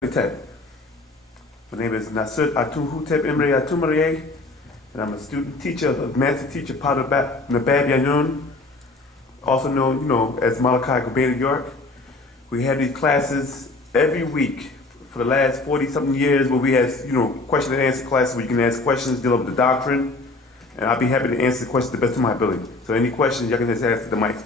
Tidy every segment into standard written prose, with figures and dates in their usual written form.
My name is Nasir Atuhutep Imre Atumare, and I'm a student teacher, a master teacher, Pu-Sabat, also known, as Malachi Gobeta York. We have these classes every week for the last 40-something years where we have, question and answer classes where you can ask questions dealing with the doctrine, and I'll be happy to answer the questions to the best of my ability. So any questions, y'all can just ask the mic.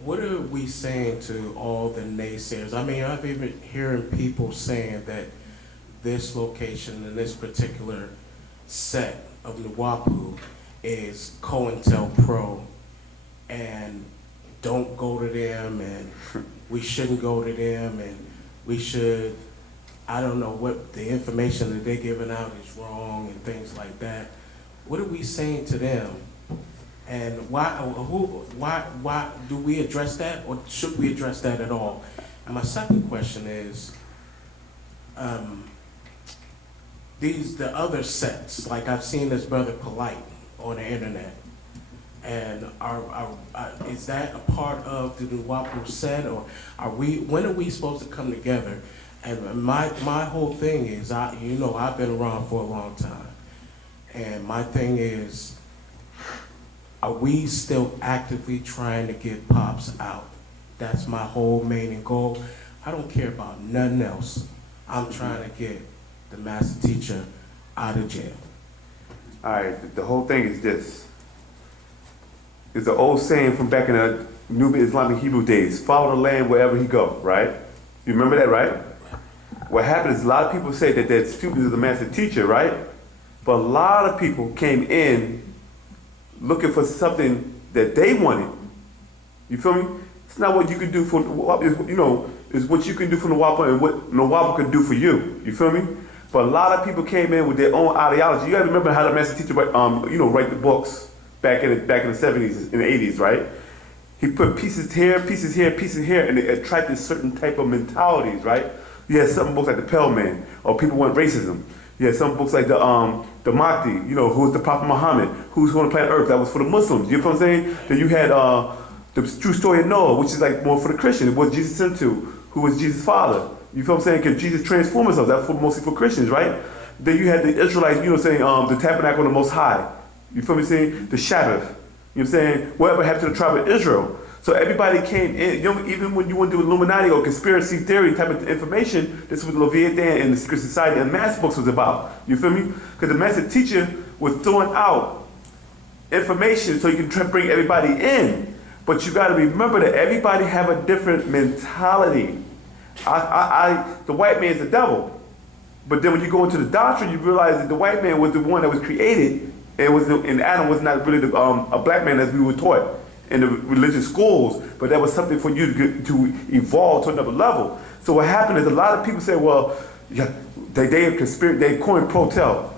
What are we saying to all the naysayers? I mean, I've even hearing people saying that this location and this particular set of Wu-nuwaupu is COINTELPRO, and don't go to them, and we shouldn't go to them, and we should, I don't know what the information that they're giving out is wrong and things like that. What are we saying to them? And why do we address that, or should we address that at all? And my second question is, the other sects, like I've seen this brother Polite on the internet, and is that a part of the Wu-nuwaupu set, or when are we supposed to come together? And my whole thing is, I've been around for a long time, and my thing is, are we still actively trying to get Pops out? That's my whole main goal. I don't care about nothing else. I'm trying to get the master teacher out of jail. All right, the whole thing is this. It's an old saying from back in the New Islamic Hebrew days, follow the land wherever he go, right? You remember that, right? What happened is a lot of people say that they're students of the master teacher, right? But a lot of people came in looking for something that they wanted. You feel me? It's not what you can do for, it's what you can do for Wu-nuwaupu and what Wu-nuwaupu can do for you. You feel me? But a lot of people came in with their own ideology. You gotta remember how the master teacher write the books back in the 70s and the 80s, right? He put pieces here, pieces here, pieces here, and it attracted certain type of mentalities, right? You had some books like the Pale Man, or people want racism. You had some books like the Mahdi, who was the Prophet Muhammad, who's on the planet Earth, that was for the Muslims. You know what I'm saying? Then you had the true story of Noah, which is like more for the Christian. What Jesus sent to, who was Jesus' father. You feel what I'm saying? Because Jesus transformed himself. That's mostly for Christians, right? Then you had the Israelites, the tabernacle of the Most High. You feel me saying? The Sabbath. You know what I'm saying? Whatever happened to the tribe of Israel. So everybody came in, even when you want to do Illuminati or conspiracy theory type of information, this is what Levitation and the Secret Society and Mass books was about. You feel me? Because the master teacher was throwing out information so you can try to bring everybody in. But you got to remember that everybody have a different mentality. The white man's the devil. But then when you go into the doctrine, you realize that the white man was the one that was created, and Adam was not really a black man as we were taught in the religious schools, but that was something for you to evolve to another level. So what happened is a lot of people say, well, yeah, they COINTELPRO.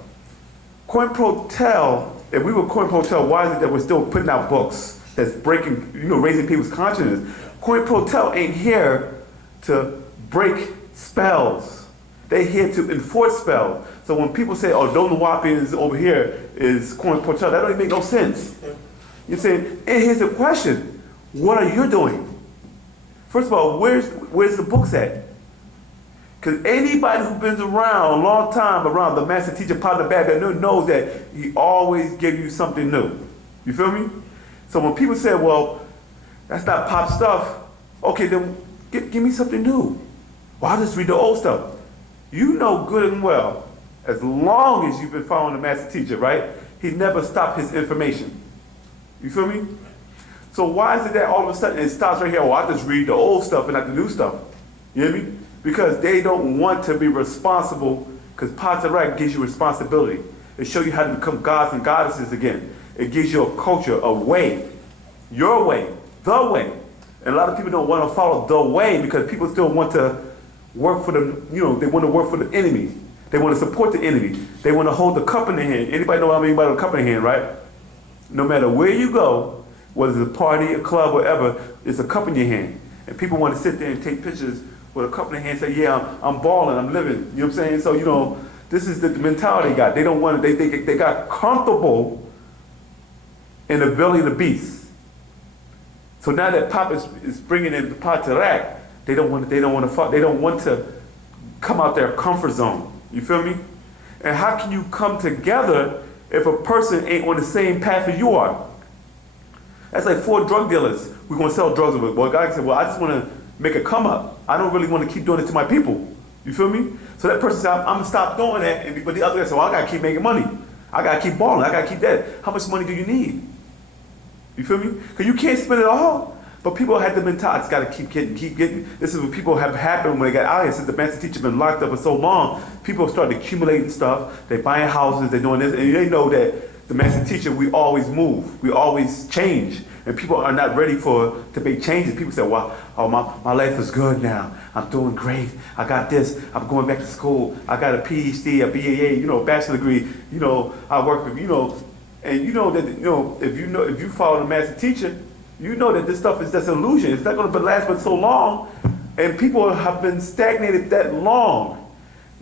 COINTELPRO, if we were COINTELPRO, why is it that we're still putting out books that's breaking, raising people's consciousness? COINTELPRO ain't here to break spells. They're here to enforce spells. So when people say, oh, Wu-nuwaupu is over here, is COINTELPRO, that don't even make no sense. You're saying, and here's the question, what are you doing? First of all, where's the books at? Because anybody who's been around a long time around the master teacher Pu-Sabat knows that he always gives you something new. You feel me? So when people say, well, that's not pop stuff, okay, then give me something new. Well, I'll just read the old stuff. You know good and well, as long as you've been following the master teacher, right? He never stopped his information. You feel me? So why is it that all of a sudden it stops right here? Well, I just read the old stuff and not the new stuff. You hear me? Because they don't want to be responsible, because Pu-Sabat gives you responsibility. It shows you how to become gods and goddesses again. It gives you a culture, a way, your way, the way. And a lot of people don't want to follow the way because people still want to work for they want to work for the enemy. They want to support the enemy. They want to hold the cup in their hand. Anybody know what I mean by the cup in their hand, right? No matter where you go, whether it's a party, a club, whatever, there's a cup in your hand. And people want to sit there and take pictures with a cup in their hand and say, yeah, I'm balling, I'm living. You know what I'm saying? So, This is the mentality they got. They don't want to, they got comfortable in the belly of the beast. So now that Pop is bringing in the Patarak, they don't want to come out their comfort zone. You feel me? And how can you come together if a person ain't on the same path as you are? That's like 4 drug dealers. We're going to sell drugs. Well, God said, well, I just want to make a come up. I don't really want to keep doing it to my people. You feel me? So that person said, I'm going to stop doing that. But the other guy said, well, I got to keep making money. I got to keep balling. I got to keep that. How much money do you need? You feel me? Because you can't spend it all. But people had the mentality, it's got to keep getting. This is what people have happened when they got out here. Since the master teacher been locked up for so long, people started accumulating stuff. They're buying houses, they're doing this. And they know that the master teacher, we always move. We always change. And people are not ready to make changes. People say, well, oh, my life is good now. I'm doing great. I got this. I'm going back to school. I got a PhD, a BAA, bachelor degree. I work with, and that, if you follow the master teacher, you know that this stuff is just an illusion. It's not going to last but so long. And people have been stagnated that long.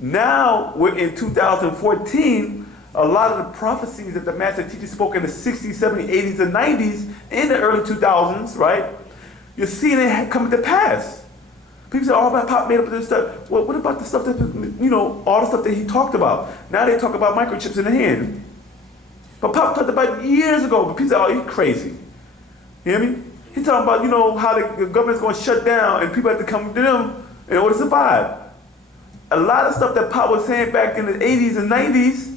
Now we're in 2014. A lot of the prophecies that the master teacher spoke in the 60s, 70s, 80s, and 90s, in the early 2000s, right? You're seeing it coming to pass. People say, oh, my Pop made up this stuff. Well, what about the stuff that, all the stuff that he talked about? Now they talk about microchips in the hand. But Pop talked about it years ago, but people say, oh, you're crazy. You hear me? He's talking about, how the government's going to shut down and people have to come to them in order to survive. A lot of stuff that Pop was saying back in the 80s and 90s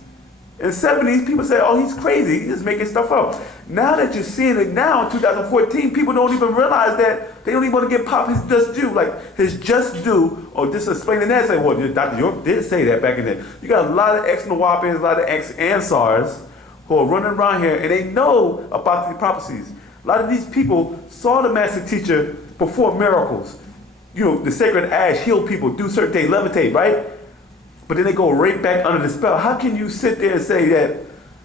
and 70s, people say, oh, he's crazy. He's just making stuff up. Now that you're seeing it now in 2014, people don't even realize that they don't even want to give Pop his just due, like his just due, or just explaining that. Say, well, Dr. York did say that back in there. You got a lot of ex-Nuwaupians, a lot of ex-Ansars who are running around here and they know about these prophecies. A lot of these people saw the master teacher perform miracles. The sacred ash heal people, do certain things, levitate, right? But then they go right back under the spell. How can you sit there and say that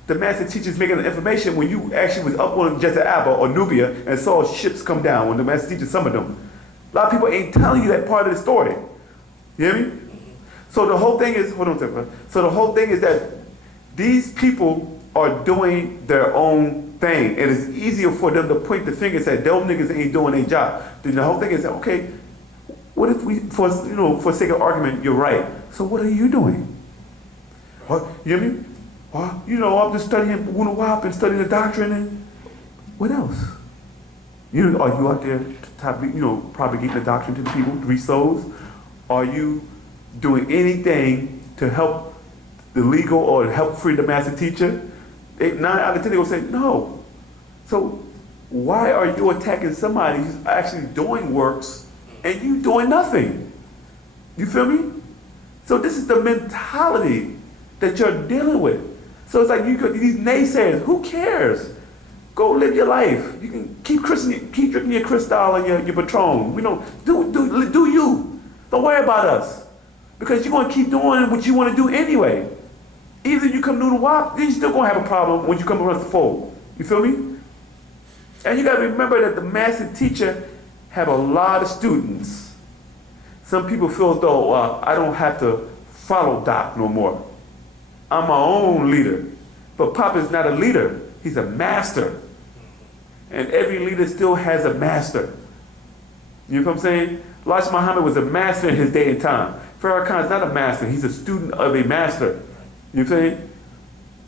the master teacher is making the information when you actually was up on Jezebel or Nubia and saw ships come down when the master teacher summoned them? A lot of people ain't telling you that part of the story. You hear me? So the whole thing is, hold on a second. So the whole thing is that these people are doing their own thing. It is easier for them to point the finger and say, those niggas ain't doing their job. Then the whole thing is, okay, what if we, for sake of argument, you're right. So what are you doing? What, you hear me? I'm just studying Wu-nuwaup and studying the doctrine and what else? Are you out there propagating the doctrine to the people, to reach souls? Are you doing anything to help the legal or help free the master teacher? 9 out of 10 they will say no. So why are you attacking somebody who's actually doing works and you doing nothing? You feel me? So this is the mentality that you're dealing with. So it's like these naysayers, who cares? Go live your life. You can keep drinking your Cristal and your Patron. We don't do you. Don't worry about us. Because you're gonna keep doing what you want to do anyway. Either you come Wu-nuwaup, then you're still going to have a problem when you come across the fold. You feel me? And you got to remember that the master teacher have a lot of students. Some people feel as though I don't have to follow Doc no more. I'm my own leader. But Pop is not a leader. He's a master. And every leader still has a master. You know what I'm saying? Elijah Muhammad was a master in his day and time. Farrakhan is not a master. He's a student of a master. You know what I'm saying?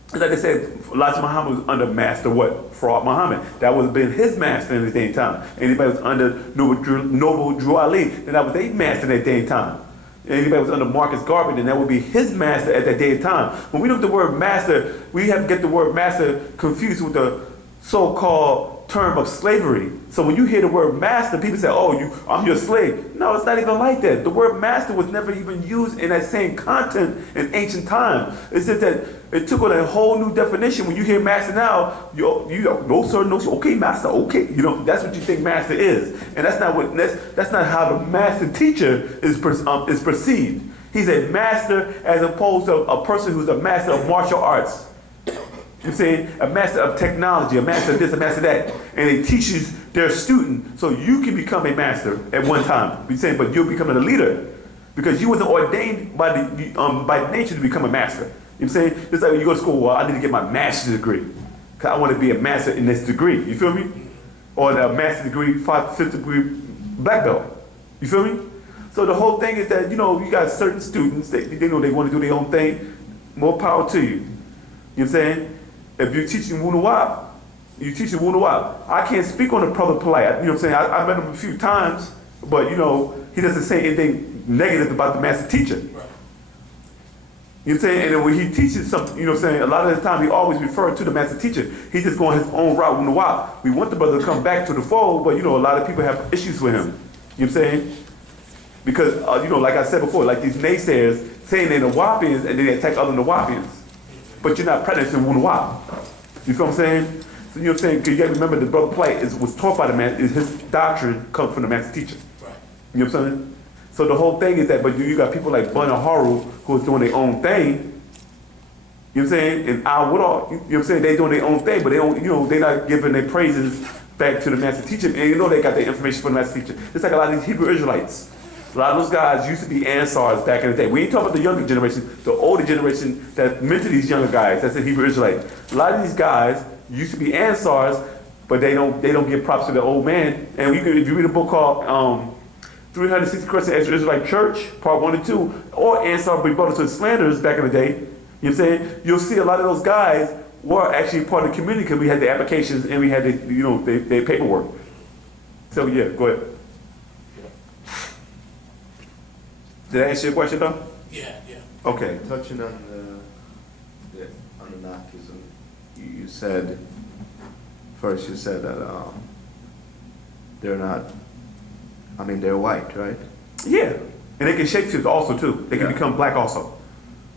It's like they said, Elijah Muhammad was under master what? Fraud Muhammad. That would have been his master in his day and time. Anybody was under Noble Drew Ali, then that was their master in that day and time. Anybody was under Marcus Garvey, then that would be his master at that day and time. When we look at the word master, we have to get the word master confused with the so-called term of slavery. So when you hear the word master, people say, oh, I'm your slave. No, it's not even like that. The word master was never even used in that same content in ancient time. It's just that it took on a whole new definition. When you hear master now, no sir, no sir, okay, master, okay. That's what you think master is. And that's not how the master teacher is perceived. He's a master as opposed to a person who's a master of martial arts. You know what I'm saying? A master of technology, a master of this, a master of that. And it teaches their student so you can become a master at one time. You're saying, but you're becoming a leader. Because you wasn't ordained by nature to become a master. You know what I'm saying? Just like when you go to school, well, I need to get my master's degree. Because I want to be a master in this degree. You feel me? Or a master's degree, fifth degree black belt. You feel me? So the whole thing is that, you know, you got certain students, they know they want to do their own thing. More power to you. You know what I'm saying? If you're teaching Wu-nuwaup, you teaching Wu-nuwaup. I can't speak on the brother polite. You know what I'm saying? I met him a few times, but, you know, he doesn't say anything negative about the master teacher. Right. You know what I'm saying? And then when he teaches something, you know what I'm saying, a lot of the time he always refers to the master teacher. He's just going his own route in the wild. We want the brother to come back to the fold, but, you know, a lot of people have issues with him. You know what I'm saying? Because, you know, like I said before, like these naysayers saying they're Nuwaupians and then they attack other Nuwaupians. But you're not practicing Wu-nuwaup. You feel what I'm saying? So, you know what I'm saying? Because you got to remember the brother Plight was taught by the man, his doctrine comes from the master teacher. Right. You know what I'm saying? So the whole thing is that, but you got people like Bun and Haru who's doing their own thing. You know what I'm saying? And Al Woodall, you know what I'm saying? They doing their own thing, but they don't, you know, they're not giving their praises back to the master teacher. And you know they got their information from the master teacher. It's like a lot of these Hebrew Israelites. A lot of those guys used to be Ansars back in the day. We ain't talking about the younger generation, the older generation that mentored these younger guys. That's the Hebrew Israelite. A lot of these guys used to be Ansars, but they don't give props to the old man. And if you read a book called 360 Christian Extraterrestrial Church, part 1 and 2, or Ansar Rebuttal to Slanders back in the day, you know what I'm saying? You'll see a lot of those guys were actually part of the community because we had the applications and we had the, you know, their paperwork. So yeah, go ahead. Did I answer your question though? Yeah. Okay. Touching on the Anunnakism, you said, first you said that they're not, I mean they're white, right? Yeah. And they can shapeshift also too. They can become black also.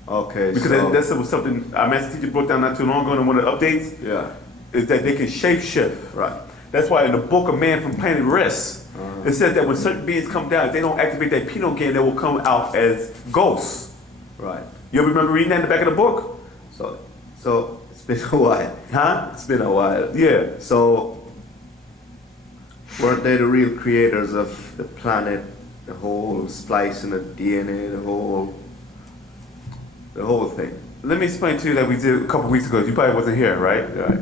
Okay. Because so, that's something our master teacher broke down not too long ago in one of the updates. Yeah. Is that they can shapeshift. Right. That's why in the book of Man from Planet Risk, it says that when certain beings come down, if they don't activate that pineal gland, they will come out as ghosts. Right. You ever remember reading that in the back of the book? So it's been a while. Huh? It's been a while. Yeah. So weren't they the real creators of the planet, the whole splicing of DNA, the whole thing? Let me explain to you that we did a couple weeks ago. You probably wasn't here, right? Right.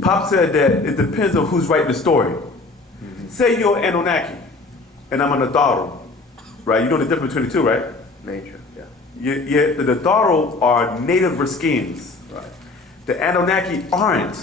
Pop said that it depends on who's writing the story. Say you're an Anunnaki, and I'm an Nadaru, right? You know the difference between the two, right? Nature, yeah. Yeah, the Nadaru are native Riskians. Right. The Anunnaki aren't.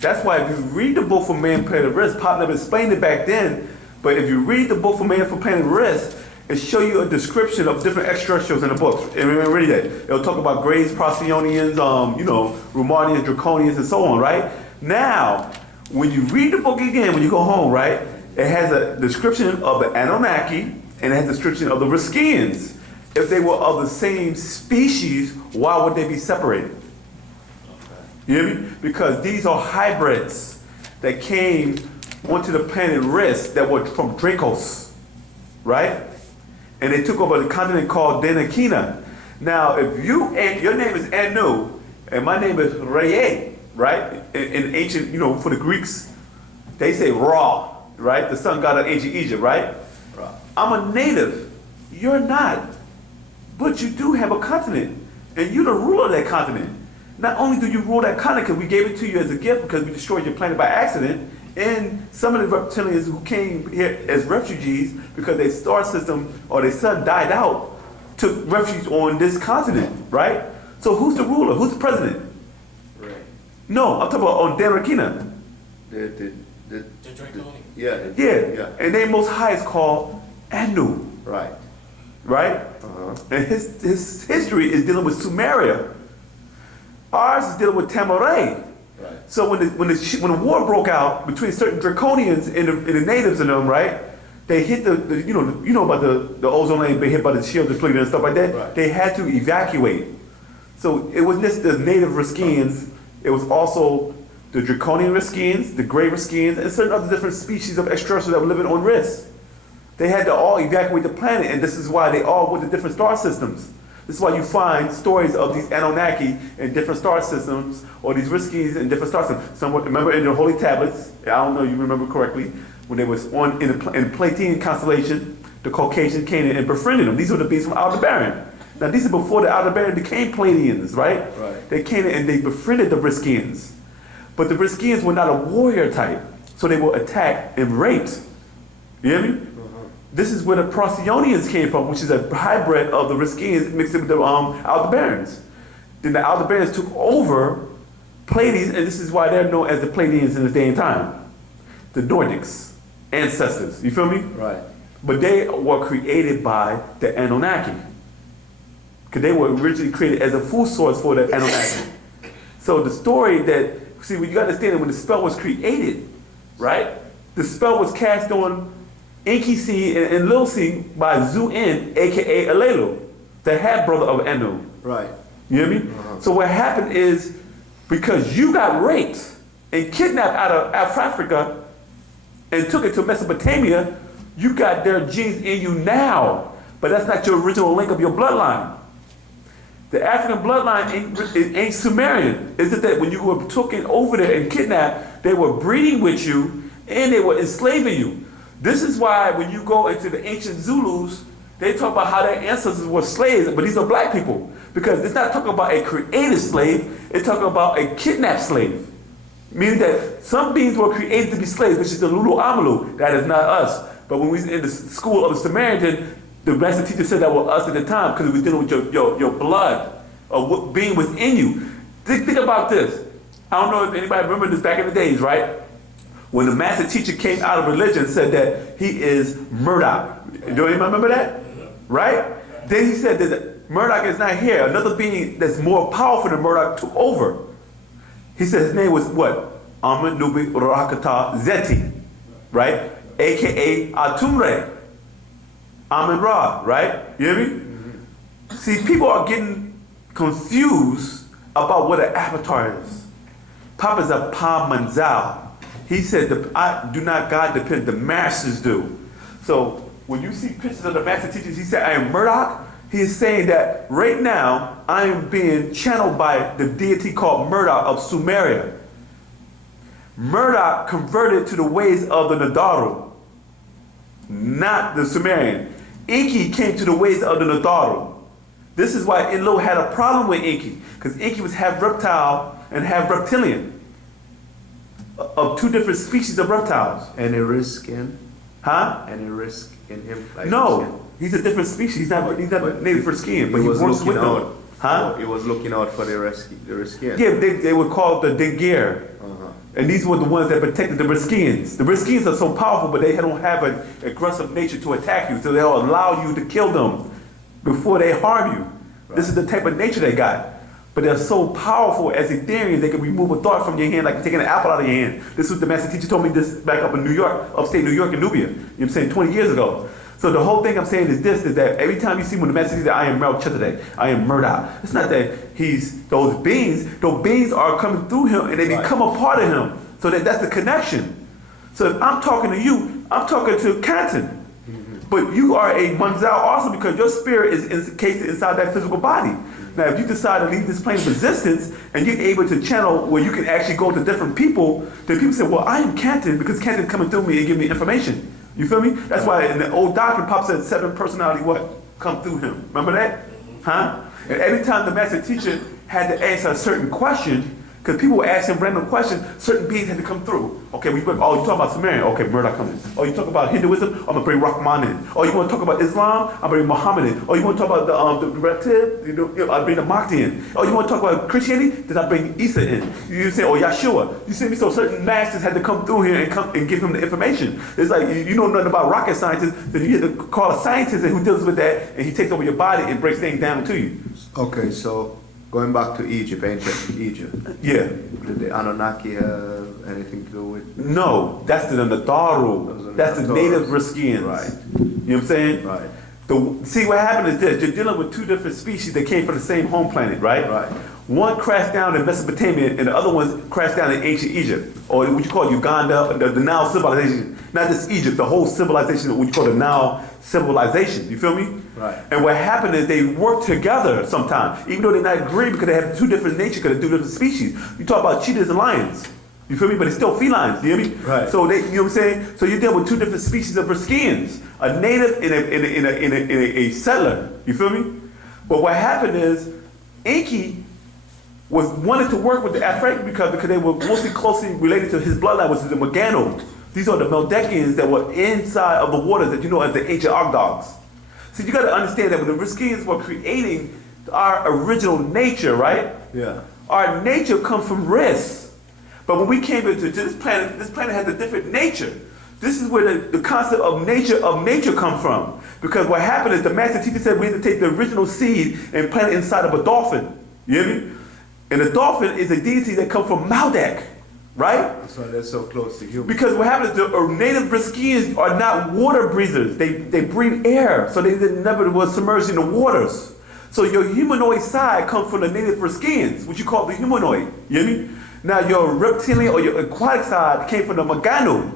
That's why if you read the book from Man Planet Risk, Pop never explained it back then, but if you read the book from Man from Planet Risk, it show you a description of different extraterrestrials in the books. And remember, read that. It'll talk about Greys, Procyon, you know, Romanians, Draconians, and so on, right? Now, when you read the book again, when you go home, right, it has a description of the Anunnaki, and it has a description of the Riskians. If they were of the same species, why would they be separated? Okay. You hear me? Because these are hybrids that came onto the planet Risk that were from Dracos, right? And they took over the continent called Denakina. Now, if your name is Anu, and my name is Reye, right? In ancient, you know, for the Greeks, they say Ra, right? The sun god of ancient Egypt, right? Right. I'm a native. You're not. But you do have a continent. And you're the ruler of that continent. Not only do you rule that continent because we gave it to you as a gift because we destroyed your planet by accident, and some of the reptilians who came here as refugees because their star system or their sun died out took refuge on this continent, right? So who's the ruler? Who's the president? Right. No, I'm talking about on Denakina. The Draconian. Yeah. And their most high is called Anu. Right. Right? And his history is dealing with Sumeria. Ours is dealing with Tamaray. Right. So when the war broke out between certain Draconians and the natives and them, right? They hit the you know about the ozone layer being hit by the shield depleted and stuff like that. Right. They had to evacuate. So it wasn't just the native Riskians, it was also the Draconian Riskians, the Gray Riskians, and certain other different species of extraterrestrials that were living on Risk. They had to all evacuate the planet, and this is why they all went to different star systems. This is why you find stories of these Anunnaki in different star systems, or these Riskies in different star systems. Some remember in the Holy Tablets, I don't know if you remember correctly, when they was in the Pleiadian constellation, the Caucasian came in and befriended them. These were the beings from Aldebaran. Now these are before the Aldebaran became Pleiadians, right? Right. They came in and they befriended the Riskians. But the Riskians were not a warrior type, so they were attacked and raped. You hear me? This is where the Procyon came from, which is a hybrid of the Riskians mixed in with the Aldebarans. Then the Aldebarans took over Pleiades, and this is why they're known as the Pleiadians in this day and time. The Nordics, ancestors, you feel me? Right. But they were created by the Anunnaki. Because they were originally created as a food source for the Anunnaki. So the story that, see, you gotta understand that when the spell was created, right? The spell was cast on Enki C and Lil C by Zu-In, aka Alelu, the half-brother of Anu. Right. You hear me? So what happened is, because you got raped and kidnapped out of Africa and took it to Mesopotamia, you got their genes in you now, but that's not your original link of your bloodline. The African bloodline ain't Sumerian. It's just that when you were taken over there and kidnapped, they were breeding with you and they were enslaving you. This is why when you go into the ancient Zulus, they talk about how their ancestors were slaves, but these are black people. Because it's not talking about a created slave, it's talking about a kidnapped slave. Meaning that some beings were created to be slaves, which is the Wu-nuwaupu. That is not us. But when we was in the school of the Samaritan, the master teacher said that was us at the time because we were dealing with your blood, or what being within you. Think about this. I don't know if anybody remember this back in the days, right? When the master teacher came out of religion, said that he is Murdoch. Do anybody remember that? Right? Then he said that Murdoch is not here. Another being that's more powerful than Murdoch took over. He said his name was what? Wu-nuwaupu Zeti, right? AKA Atumre. Amun-Ra, right? You hear me? See, people are getting confused about what an avatar is. Papa's a Pa Manzal. He said, I do not God depend, the masters do. So when you see pictures of the master teachers, he said, I am Murdoch. He is saying that right now, I am being channeled by the deity called Murdoch of Sumeria. Murdoch converted to the ways of the Nadaru, not the Sumerian. Enki came to the ways of the Nadaru. This is why Enlil had a problem with Enki, because Enki was half reptile and half reptilian, of two different species of reptiles. Any risk in? Huh? Any risk in him? Like No, he's a different species. He's not native for skin, but he was works looking with out. them. Huh? He was looking out for the skin. Yeah, they were called the Dengir. And these were the ones that protected the Riskians. The Riskians are so powerful, but they don't have an aggressive nature to attack you, so they'll allow you to kill them before they harm you. Right. This is the type of nature they got. But they're so powerful as Ethereans, they can remove a thought from your hand like taking an apple out of your hand. This was the master teacher told me this back up in New York, upstate New York and Nubia. You know what I'm saying, 20 years ago. So the whole thing I'm saying is this, is that every time you see when the master teacher, I am Melchizedek, I am Murdoch. It's not that he's those beings are coming through him and they become a part of him. So that's the connection. So if I'm talking to you, I'm talking to Canton. But you are a Manzal also because your spirit is encased inside that physical body. Now, if you decide to leave this plane of existence and you're able to channel where you can actually go to different people, then people say, well, I am Canton because Canton coming through me and give me information. You feel me? That's why in the old doctrine, Pop said 7 personality what? Come through him. Remember that? Huh? And every time the master teacher had to answer a certain question, because people were asking random questions, certain beings had to come through. Okay, you talk about Sumerian, okay, Murdoch comes in. Oh, you talk about Hinduism, I'm gonna bring Rahman in. Oh, you wanna talk about Islam, I'm gonna bring Muhammad in. Oh, you wanna talk about the Reptib, I bring the Mahdi in. Oh, you wanna talk about Christianity, then I bring Isa in. You say, oh, Yeshua. You see me, so certain masters had to come through here and give him the information. It's like, you know nothing about rocket scientists, then you have to call a scientist who deals with that, and he takes over your body and breaks things down to you. Okay, so going back to Egypt, ancient Egypt. Yeah. Did the Anunnaki have anything to do with? No, that's the Nadaru. That's the native Riskians. Right. You know what I'm saying? Right. See, what happened is this. You're dealing with 2 different species that came from the same home planet, right? Right. One crashed down in Mesopotamia and the other one crashed down in ancient Egypt, or what you call Uganda, the Nile civilization. Not just Egypt, the whole civilization, what you call the Nile civilization. You feel me? Right. And what happened is they work together sometimes, even though they're not agreeing because they have 2 different natures, because they're 2 different species. You talk about cheetahs and lions. You feel me? But it's still felines. You hear me? Right. So they, you know what I'm saying? So you deal with two different species of Riskians, a native and a settler. You feel me? But what happened is, Inky wanted to work with the African because they were mostly closely related to his bloodline, which is the Maganos. These are the Meldekians that were inside of the waters that you know as the ancient Ogdogs. So you got to understand that when the Riskians were creating our original nature, right? Yeah. Our nature comes from risk. But when we came into this planet has a different nature. This is where the concept of nature comes from. Because what happened is the master teacher said we had to take the original seed and plant it inside of a dolphin. You hear me? And the dolphin is a deity that comes from Maldak, right? That's why they're so close to humans. Because what happens is the native Riskians are not water breathers. They breathe air, so they never was submerged in the waters. So your humanoid side comes from the native Riskians, which you call the humanoid. You hear me? Now your reptilian or your aquatic side came from the Magano.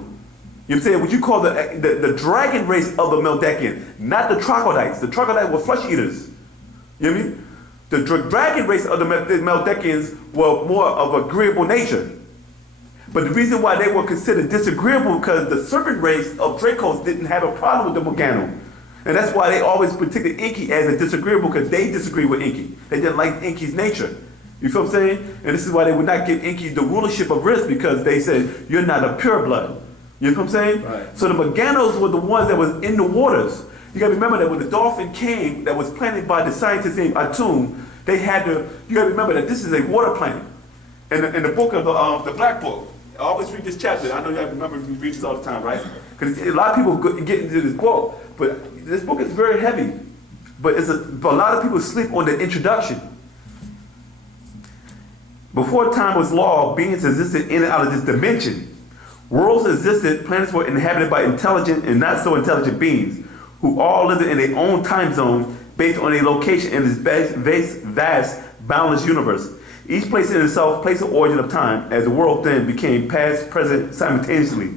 You know what I'm saying? What you call the dragon race of the Meldekian, not the troglodytes. The troglodytes were flesh eaters. You hear me? The dragon race of the Meldekians were more of agreeable nature. But the reason why they were considered disagreeable because the serpent race of Dracos didn't have a problem with the Morgano. And that's why they always predicted Inky as a disagreeable because they disagree with Inky. They didn't like Inky's nature. You feel what I'm saying? And this is why they would not give Inky the rulership of risk because they said, you're not a pure blood. You know what I'm saying? Right. So the Morganos were the ones that was in the waters. You gotta remember that when the dolphin came that was planted by the scientist named Atum, they had to, you gotta remember that this is a water planet. In the book of the Black Book, I always read this chapter. I know you have to remember we read this all the time, right? Because a lot of people get into this book, but this book is very heavy. But but a lot of people sleep on the introduction. Before time was law, beings existed in and out of this dimension. Worlds existed, planets were inhabited by intelligent and not so intelligent beings, who all lived in their own time zone based on a location in this vast, boundless universe. Each place in itself, place of origin of time, as the world then became past, present, simultaneously.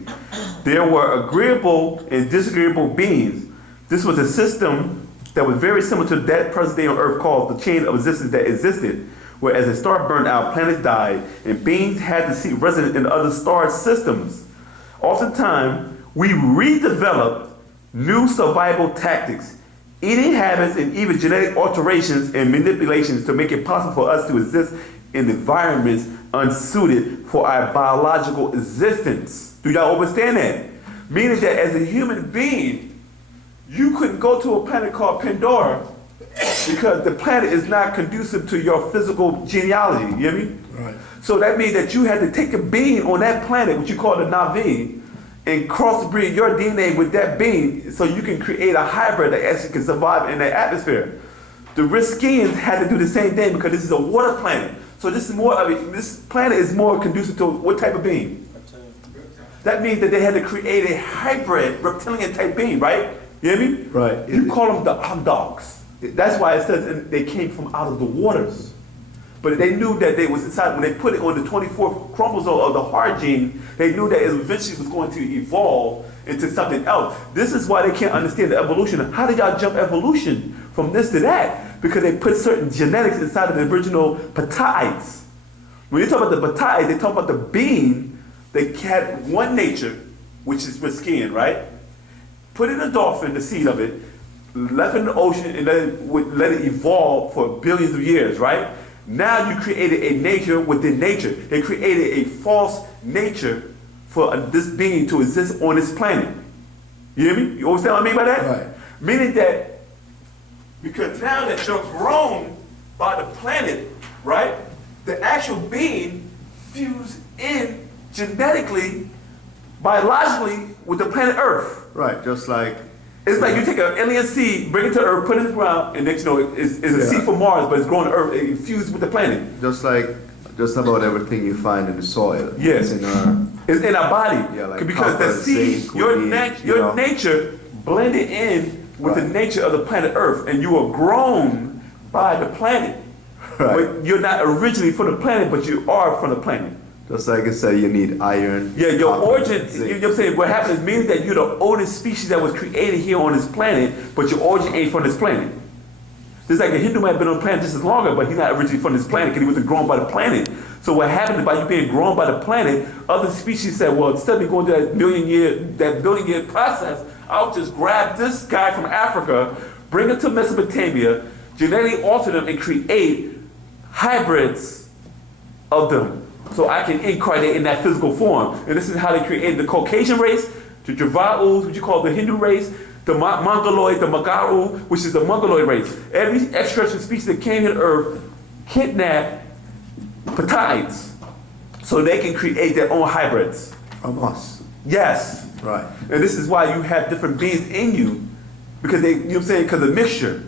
There were agreeable and disagreeable beings. This was a system that was very similar to that present day on Earth called the chain of existence that existed, where as a star burned out, planets died, and beings had to seek residence in other star systems. Oftentimes, we redeveloped new survival tactics, eating habits, and even genetic alterations and manipulations to make it possible for us to exist in environments unsuited for our biological existence. Do y'all understand that? Meaning that as a human being, you couldn't go to a planet called Pandora because the planet is not conducive to your physical genealogy. You hear me? Right. So that means that you had to take a being on that planet, which you call the Navi, and crossbreed your DNA with that being so you can create a hybrid that actually can survive in the atmosphere. The Riskians had to do the same thing because this is a water planet. So this is more of this planet is more conducive to what type of being? That means that they had to create a hybrid reptilian type being, right? You hear me? Right. You call them the Ogdogs. That's why it says they came from out of the waters. But they knew that they was inside, when they put it on the 24th chromosome of the heart gene, they knew that it eventually was going to evolve into something else. This is why they can't understand the evolution. How did y'all jump evolution from this to that? Because they put certain genetics inside of the original Pataites. When you talk about the Pataites, they talk about the being that had one nature, which is Riskian, right? Put in a dolphin, the seed of it, left in the ocean, and let it evolve for billions of years, right? Now you created a nature within nature. They created a false nature for this being to exist on this planet. You hear me? You understand what I mean by that? Right. Meaning that because now that you're grown by the planet, right? The actual being fused in genetically, biologically with the planet Earth. Right, just like... It's like you take an alien seed, bring it to Earth, put it in the ground, and next you know it's a seed from Mars, but it's growing to Earth, it fused with the planet. Just about everything you find in the soil. Yes. It's in our body. Yeah, like because copper, the seed, zinc, your we need, nature blended in with the nature of the planet Earth, and you were grown by the planet. Right. But you're not originally from the planet, but you are from the planet. Just like I said, you need iron. Yeah, your copper, origin, zinc. you know what I'm saying, what happens means that you're the oldest species that was created here on this planet, but your origin ain't from this planet. Just like a Hindu might have been on the planet just as longer, but he's not originally from this planet because he wasn't grown by the planet. So what happened by you being grown by the planet, other species said, well, instead of me going through that billion year process, I'll just grab this guy from Africa, bring him to Mesopotamia, genetically alter them and create hybrids of them. So I can incarnate in that physical form. And this is how they created the Caucasian race, the Javaus, which you call the Hindu race, the Mongoloid, the Magaru, which is the Mongoloid race. Every extraterrestrial species that came to Earth kidnapped Pt.1s so they can create their own hybrids. From us. Yes. Right. And this is why you have different beings in you, because they, you know what I'm saying, because of mixture.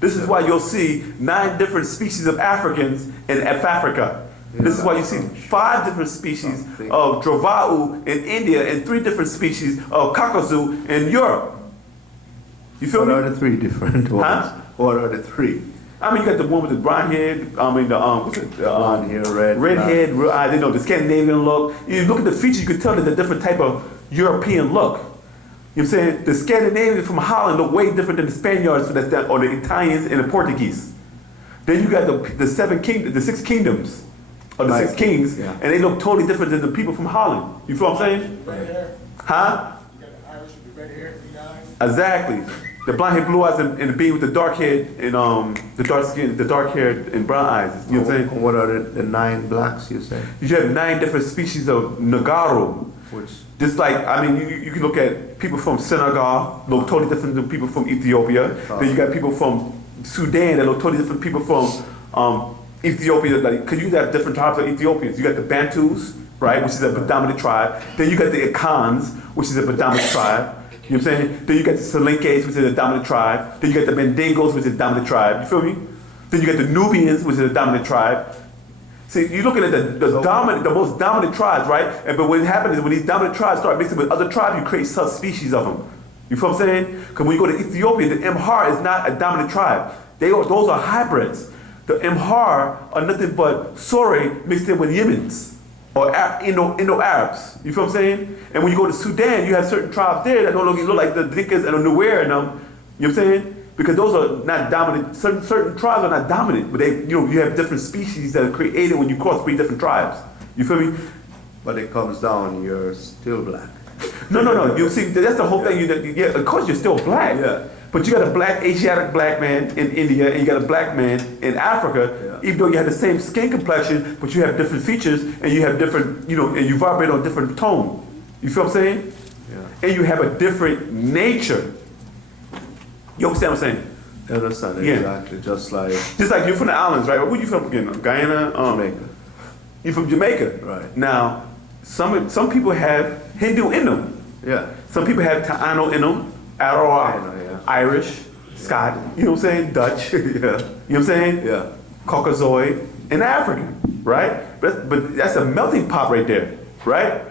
This is why you'll see 9 different species of Africans in Africa. This is why you see 5 different species of Drovau in India and 3 different species of Kakazu in Europe. You feel me? What are the 3 different ones? Huh? What are the 3? I mean, you got the one with the brown head, what's it? Blonde hair, red head, real eyes, the Scandinavian look. You look at the features, you can tell there's a different type of European look. You know what I'm saying? The Scandinavians from Holland look way different than the Spaniards or the Italians and the Portuguese. Then you got the 6 kingdoms, or the 6 kings, yeah. and they look totally different than the people from Holland. You feel what I'm saying? Red hair. Huh? You got the Irish with the red hair, green eyes. Exactly. The blonde hair, blue eyes, and the being with the dark head and the dark skin, the dark hair and brown eyes. You know what I'm saying? What are the 9 blacks you say? You have 9 different species of Nagaru. Which? Just like, I mean, you can look at people from Senegal, look totally different than people from Ethiopia. Then you got people from Sudan that look totally different from people from Ethiopia. Like, cause you got different tribes of Ethiopians. You got the Bantus, right, which is a predominant tribe. Then you got the Akans, which is a predominant tribe. You know what I'm saying? Then you got the Salinkes, which is a dominant tribe. Then you got the Mandingos, which is a dominant tribe. You feel me? Then you got the Nubians, which is a dominant tribe. See, you're looking at the most dominant tribes, right? But what happens is when these dominant tribes start mixing with other tribes, you create subspecies of them. You feel what I'm saying? Because when you go to Ethiopia, the Amhar is not a dominant tribe. Those are hybrids. The Amhar are nothing but Sore mixed in with Yemens or Indo-Arabs. You feel what I'm saying? And when you go to Sudan, you have certain tribes there that don't look like the Dinkas and the Nuer and them. You know what I'm saying? Because those are not dominant. Certain tribes are not dominant, but you have different species that are created when you cross 3 different tribes. You feel me? But it comes down, you're still black. No. You see, that's the whole thing. Yeah, of course you're still black. Yeah. But you got a black Asiatic black man in India, and you got a black man in Africa. Yeah. Even though you have the same skin complexion, but you have different features, and you have different, and you vibrate on different tone. You feel what I'm saying? Yeah. And you have a different nature. You understand what I'm saying? I understand, Yeah. exactly. Just like you're from the islands, right? Where you from again? Guyana? Jamaica. You're from Jamaica. Right. Now, some people have Hindu in them. Yeah. Some people have Taino in them, Arawak, Taino, yeah. Irish, Scott, you know what I'm saying? Dutch, Yeah. you know what I'm saying? Yeah. Caucasoid, and African, right? But that's a melting pot right there, right?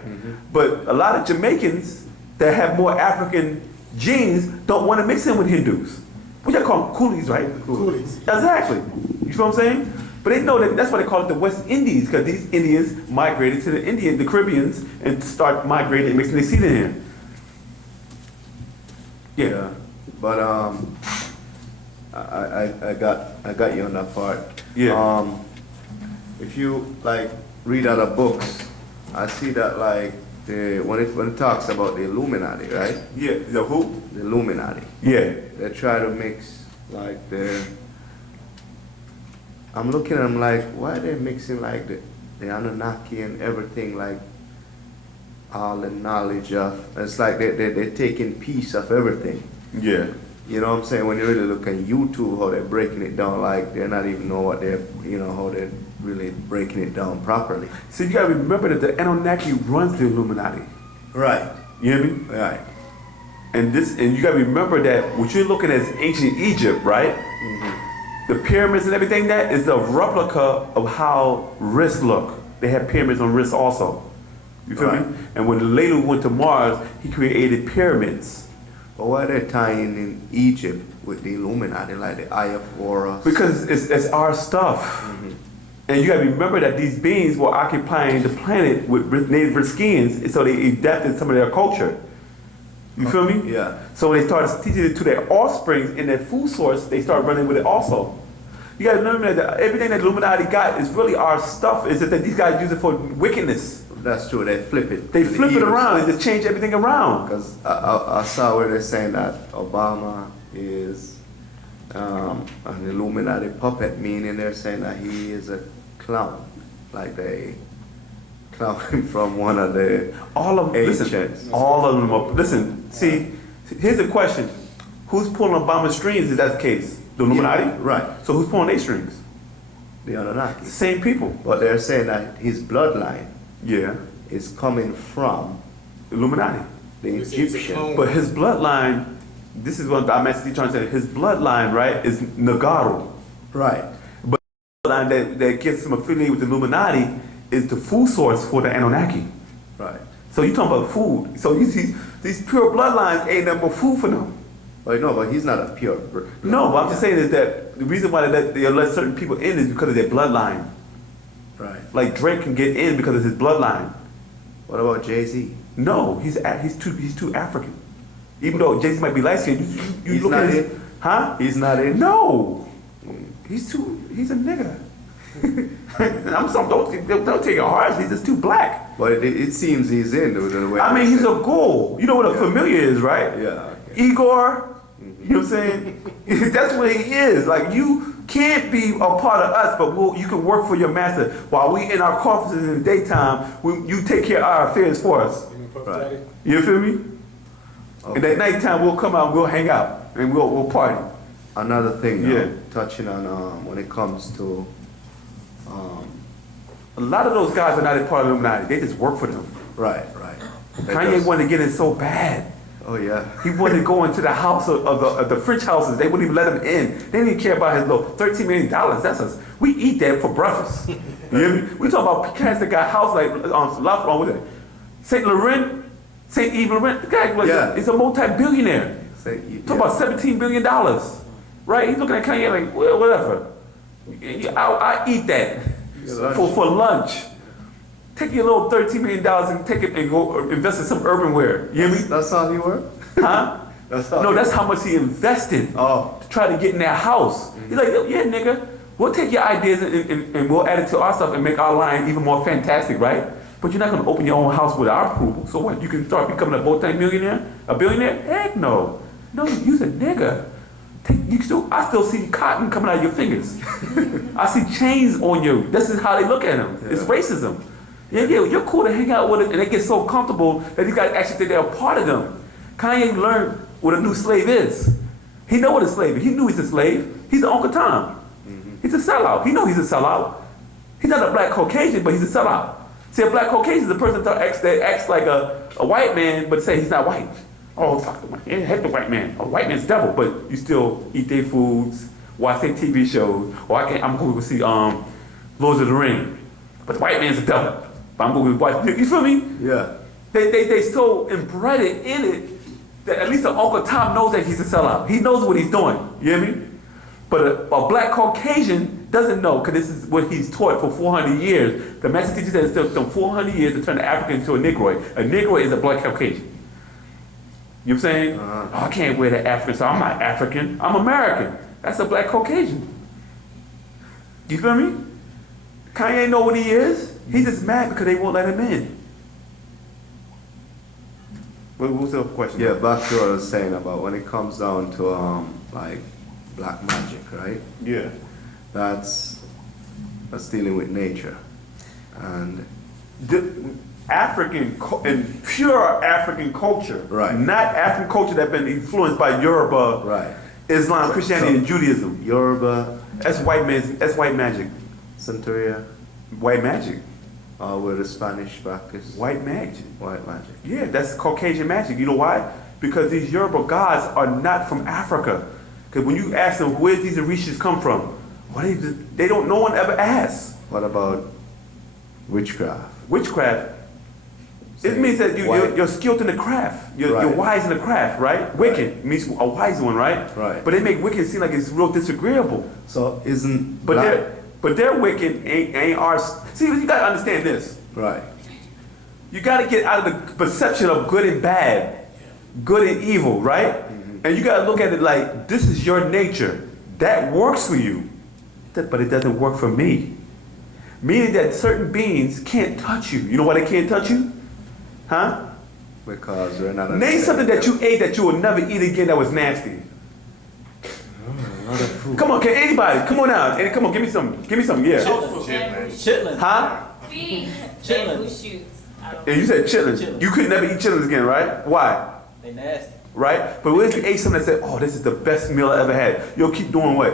But a lot of Jamaicans that have more African genes don't want to mix in with Hindus. We just call them coolies, right? Coolies. Exactly. You feel what I'm saying? But they know that's why they call it the West Indies, because these Indians migrated to the Caribbeans and start migrating and mixing their seed in here. Yeah. But I got you on that part. Yeah. If you like read other books, I see that like when it talks about the Illuminati, right? Yeah. The who? The Illuminati. Yeah. They try to mix like I'm looking at them like, why are they mixing like the Anunnaki and everything, like all the knowledge of, it's like they're taking piece of everything. Yeah. You know what I'm saying? When you really look at YouTube, how they're breaking it down, like they're not even know what how they're really breaking it down properly. So you gotta remember that the Anunnaki runs the Illuminati. Right. You hear me? Right. And you gotta remember that what you're looking at is ancient Egypt, right? The pyramids and everything, that is a replica of how Risk look. They have pyramids on Risk also. You feel Right. me? And when Lelu went to Mars, he created pyramids. But why are they tying in Egypt with the Illuminati, like the Eye of Horus? Because it's our stuff. And you gotta remember that these beings were occupying the planet with native Riskians, and so they adapted some of their culture. You feel me? Yeah. So when they started teaching it to their offspring in their food source, they started running with it also. You gotta remember that everything that Illuminati got is really our stuff. Is that these guys use it for wickedness. That's true, they flip it. They flip it around and they change everything around. Because I saw where they're saying that Obama is an Illuminati puppet, meaning they're saying that he is a clown, like they clown him from one of the All of ancients. listen, all of them are, listen, see, here's the question. Who's pulling Obama's strings if that's the case? The Illuminati? Yeah, right, So who's pulling their strings? the Anunnaki. Same people. But they're saying that his bloodline Yeah. is coming from Illuminati. the It's a Egyptian. clone. But his bloodline, this is what I'm actually trying to say, his bloodline, right, is Nagaru. Right, Bloodline that gets him affiliated with the Illuminati is the food source for the Anunnaki. right. So you talking about food. So you see, these pure bloodlines ain't nothing but food for them. But no, but he's not a pure. No, but I'm just saying is that the reason why they let certain people in is because of their bloodline. Right. Like Drake can get in because of his bloodline. What about Jay-Z? No, he's too African. Even though Jay-Z might be light skinned, you He's look not at his, in? huh? He's not in? No, he's a nigga. Don't take it harsh. He's just too black. But it seems he's in the way. I mean, he's a ghoul. You know what a Yeah. familiar is, right? Yeah. Okay. Igor, you know what I'm saying? That's what he is. Like, you can't be a part of us, but you can work for your master. While we in our offices in the daytime, you take care of our affairs for us. You mean Puff Right. Daddy? You feel me? And at nighttime, we'll come out and we'll hang out and we'll party. Another thing, Yeah. touching on when it comes to A lot of those guys are not a part of the Illuminati. They just work for them. right. They Kanye just- wanted to get in so bad. Oh yeah. He wanted to go into the house of the French houses. They wouldn't even let him in. They didn't even care about his little $13 million. That's us. We eat that for breakfast. You hear me? We talking about cats that got house like with it. St. Laurent, St. Yves Laurent. The guy like, Yeah. is a multi-billionaire. Say, Talk about $17 billion. Right? He's looking at Kanye like, well, whatever. I eat that for lunch. Take your little $13 million and take it and go invest in some urban wear. You hear me? That's how he worked? Huh? That's how No, he that's how much he invested Oh. to try to get in that house. He's like, yeah, nigga, we'll take your ideas and we'll add it to our stuff and make our line even more fantastic, right? But you're not gonna open your own house with our approval. So what? You can start becoming a multi-millionaire, a billionaire? Heck no. No, you's a nigga. I still see cotton coming out of your fingers. I see chains on you. This is how they look at him. It's racism. Yeah, you're cool to hang out with it, and they get so comfortable that these guys actually think they're a part of them. Kanye learned what a new slave is. He know what a slave is. He knew he's a slave. He's an Uncle Tom. He's a sellout. He know he's a sellout. He's not a black Caucasian, but he's a sellout. See, a black Caucasian is a person that acts like a white man, but say he's not white. Oh, fuck the white man. Heck the white man. A white man's devil, but you still eat their foods, watch their TV shows, or I'm going to see Lords of the Ring. But the white man's a devil. But I'm going to watch. You feel me? Yeah. They so embedded in it that at least the Uncle Tom knows that he's a sellout. He knows what he's doing. You hear me? But a black Caucasian doesn't know, because this is what he's taught for 400 years. The master teacher said it's took 400 years to turn the African into a Negroid. A Negroid is a black Caucasian. You know what I'm saying? Oh, I can't wear the African, so I'm not African. I'm American. That's a black Caucasian. You feel me? Kanye know what he is. He's just mad because they won't let him in. What was the question? Yeah, back to what I was saying about when it comes down to like black magic, right? Yeah. That's dealing with nature. And And pure African culture. Right. Not African culture that's been influenced by Yoruba, right. Islam, Christianity, and Judaism. Yoruba, That's white magic. Santeria, White magic. where the Spanish practice White magic. white magic. Yeah, that's Caucasian magic. You know why? Because these Yoruba gods are not from Africa. Because when you ask them where these Orishas come from, they don't. No one ever asks. What about witchcraft? Witchcraft. It means that you're skilled in the craft. You're Right. wise in the craft, right? Wicked means a wise one, right? Right. But they make wicked seem like it's real disagreeable. So isn't But black, their wicked ain't ours. See, you gotta understand this. right? You gotta get out of the perception of good and bad, good and evil, right? And you gotta look at it like this is your nature. That works for you. but it doesn't work for me. Meaning that certain beings can't touch you. You know why they can't touch you? Huh? Because we're not. Name something that you ate that you will never eat again that was nasty. Come on, can anybody? Come on out. Come on, give me some. Give me some, yeah. Chitlins. Huh? Beans. Chitlins. Bamboo shoots. I don't And you said chitlins. Chitlins. You could never eat chitlins again, right? Why? They nasty. Right? But what if you ate something that said, oh, this is the best meal I ever had? You'll keep doing what?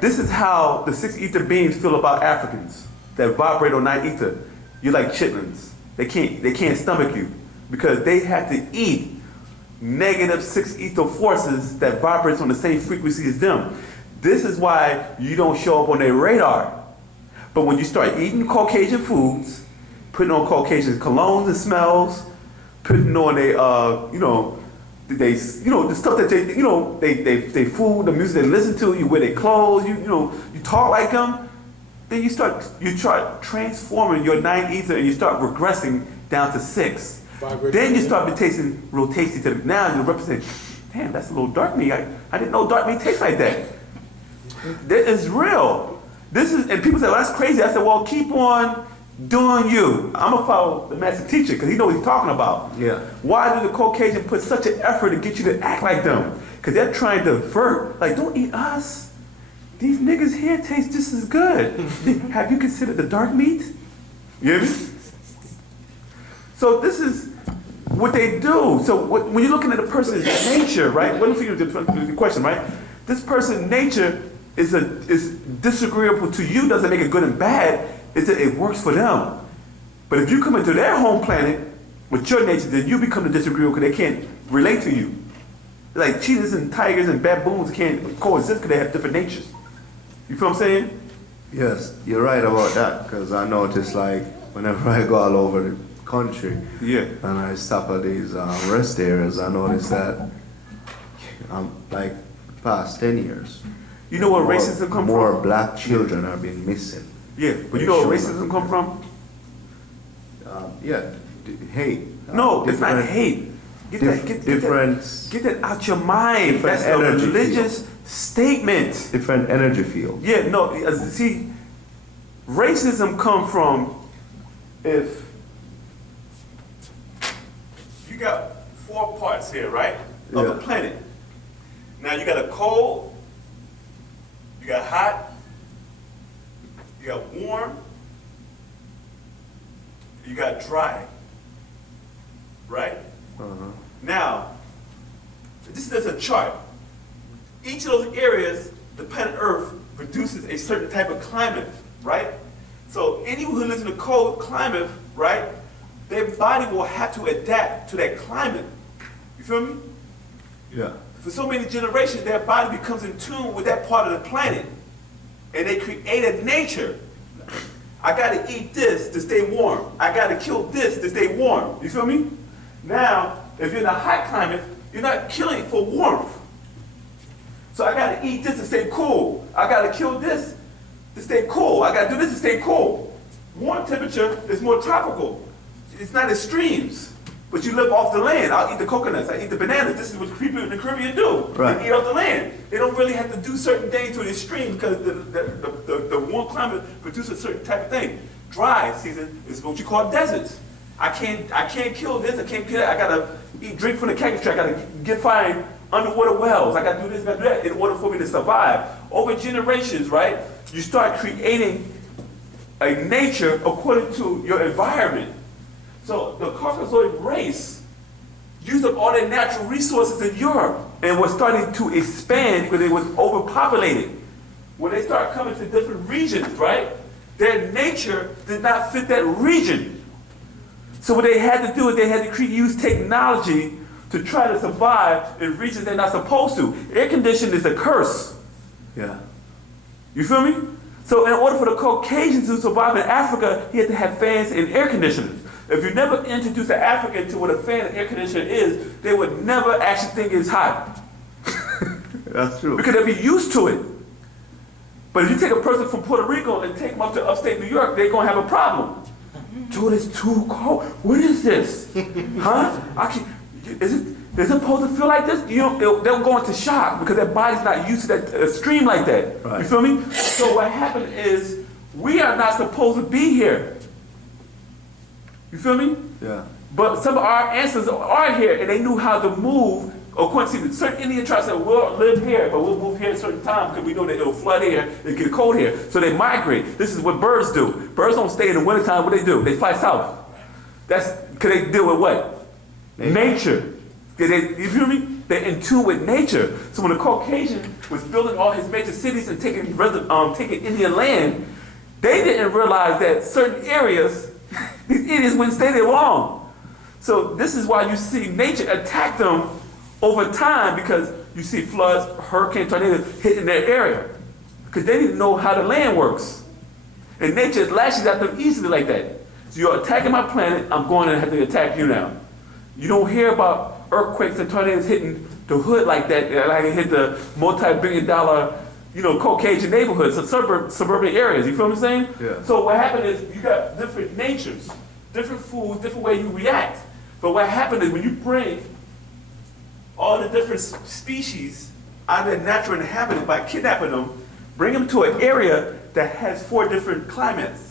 This is how the 6 ether beings feel about Africans that vibrate on 9 ether. You're like chitlins. They can't stomach you because they have to eat negative 6 ether forces that vibrates on the same frequency as them. This is why you don't show up on their radar. But when you start eating Caucasian foods, putting on Caucasian colognes and smells, putting on the stuff that they food, the music they listen to, you wear their clothes, you talk like them, then you start transforming your 9 ether and you start regressing down to 6. Then you start tasting real tasty to now you represent, damn, that's a little dark meat. I didn't know dark meat tastes like that. That is real. And people say, well, that's crazy. I said, well, keep on doing you. I'm gonna follow the master teacher because he knows what he's talking about. Yeah. Why do the Caucasian put such an effort to get you to act like them? Because they're trying to avert, like, don't eat us. These niggas here taste just as good. Have you considered the dark meat? You hear me? So this is what they do. So when you're looking at a person's nature, right? What if you the question, right? This person's nature is disagreeable to you, doesn't make it good and bad. It's that it works for them. But if you come into their home planet with your nature, then you become the disagreeable because they can't relate to you. Like cheetahs and tigers and baboons can't coexist because they have different natures. You feel what I'm saying? Yes, you're right about that. Because I notice, like, whenever I go all over the country, Yeah. and I stop at these rest areas, I notice that, like, past 10 years. You know where racism come More from? black children are being missing. Yeah, but you know where racism come from? Hate. No, it's not hate. Get that out your mind. Different That's a energy religious statement. Different energy field. Yeah, no, see, racism come from if you got 4 parts here, right? Of the Yeah. planet. Now you got a cold, you got hot, you got warm, you got dry, right? Uh-huh. Now, this is a chart. Each of those areas, the planet Earth produces a certain type of climate, right? So anyone who lives in a cold climate, right, their body will have to adapt to that climate. You feel me? Yeah. For so many generations, their body becomes in tune with that part of the planet. And they create a nature. I gotta eat this to stay warm. I gotta kill this to stay warm. You feel me? Now, if you're in a hot climate, you're not killing for warmth. So I gotta eat this to stay cool. I gotta kill this to stay cool. I gotta do this to stay cool. Warm temperature is more tropical. It's not extremes. But you live off the land. I'll eat the coconuts. I eat the bananas. This is what people in the Caribbean do. Right. They eat off the land. They don't really have to do certain things to the extreme because the warm climate produces a certain type of thing. Dry season is what you call deserts. I can't kill this. I can't kill that. I gotta drink from the cactus tree. I gotta get fine underwater wells. I gotta do this, I gotta do that in order for me to survive. Over generations, right? You start creating a nature according to your environment. So the Caucasoid race used up all their natural resources in Europe and was starting to expand because it was overpopulated. When they start coming to different regions, right? Their nature did not fit that region. So what they had to do is they had to use technology to try to survive in regions they're not supposed to. Air conditioning is a curse. Yeah. You feel me? So in order for the Caucasians to survive in Africa, he had to have fans and air conditioners. If you never introduce an African to what a fan and air conditioner is, they would never actually think it's hot. That's true. Because they'll be used to it. But if you take a person from Puerto Rico and take them up to upstate New York, they're going to have a problem. Dude, it's too cold. What is this? Huh? they're supposed to feel like this. They'll go into shock because their body's not used to that stream like that. Right. You feel me? So what happened is we are not supposed to be here. You feel me? Yeah. But some of our ancestors are here, and they knew how to move. According to certain Indian tribes, said we'll live here, but we'll move here at a certain time because we know that it'll flood here, it get cold here. So they migrate. This is what birds do. Birds don't stay in the wintertime. What they do? They fly south. That's because they deal with what? Nature. You feel me? They're in tune with nature. So when the Caucasian was building all his major cities and taking Indian land, they didn't realize that certain areas, these idiots wouldn't stay there long. So this is why you see nature attack them over time, because you see floods, hurricanes, tornadoes hitting their area. Because they didn't know how the land works. And nature lashes at them easily like that. So you're attacking my planet, I'm going to have to attack you now. You don't hear about earthquakes and tornadoes hitting the hood like that, like it hit the multi-billion-dollar, Caucasian neighborhoods, suburban areas. You feel what I'm saying? Yeah. So what happened is you got different natures, different foods, different way you react. But what happened is when you bring all the different species out of their natural habitat by kidnapping them, bring them to an area that has 4 different climates.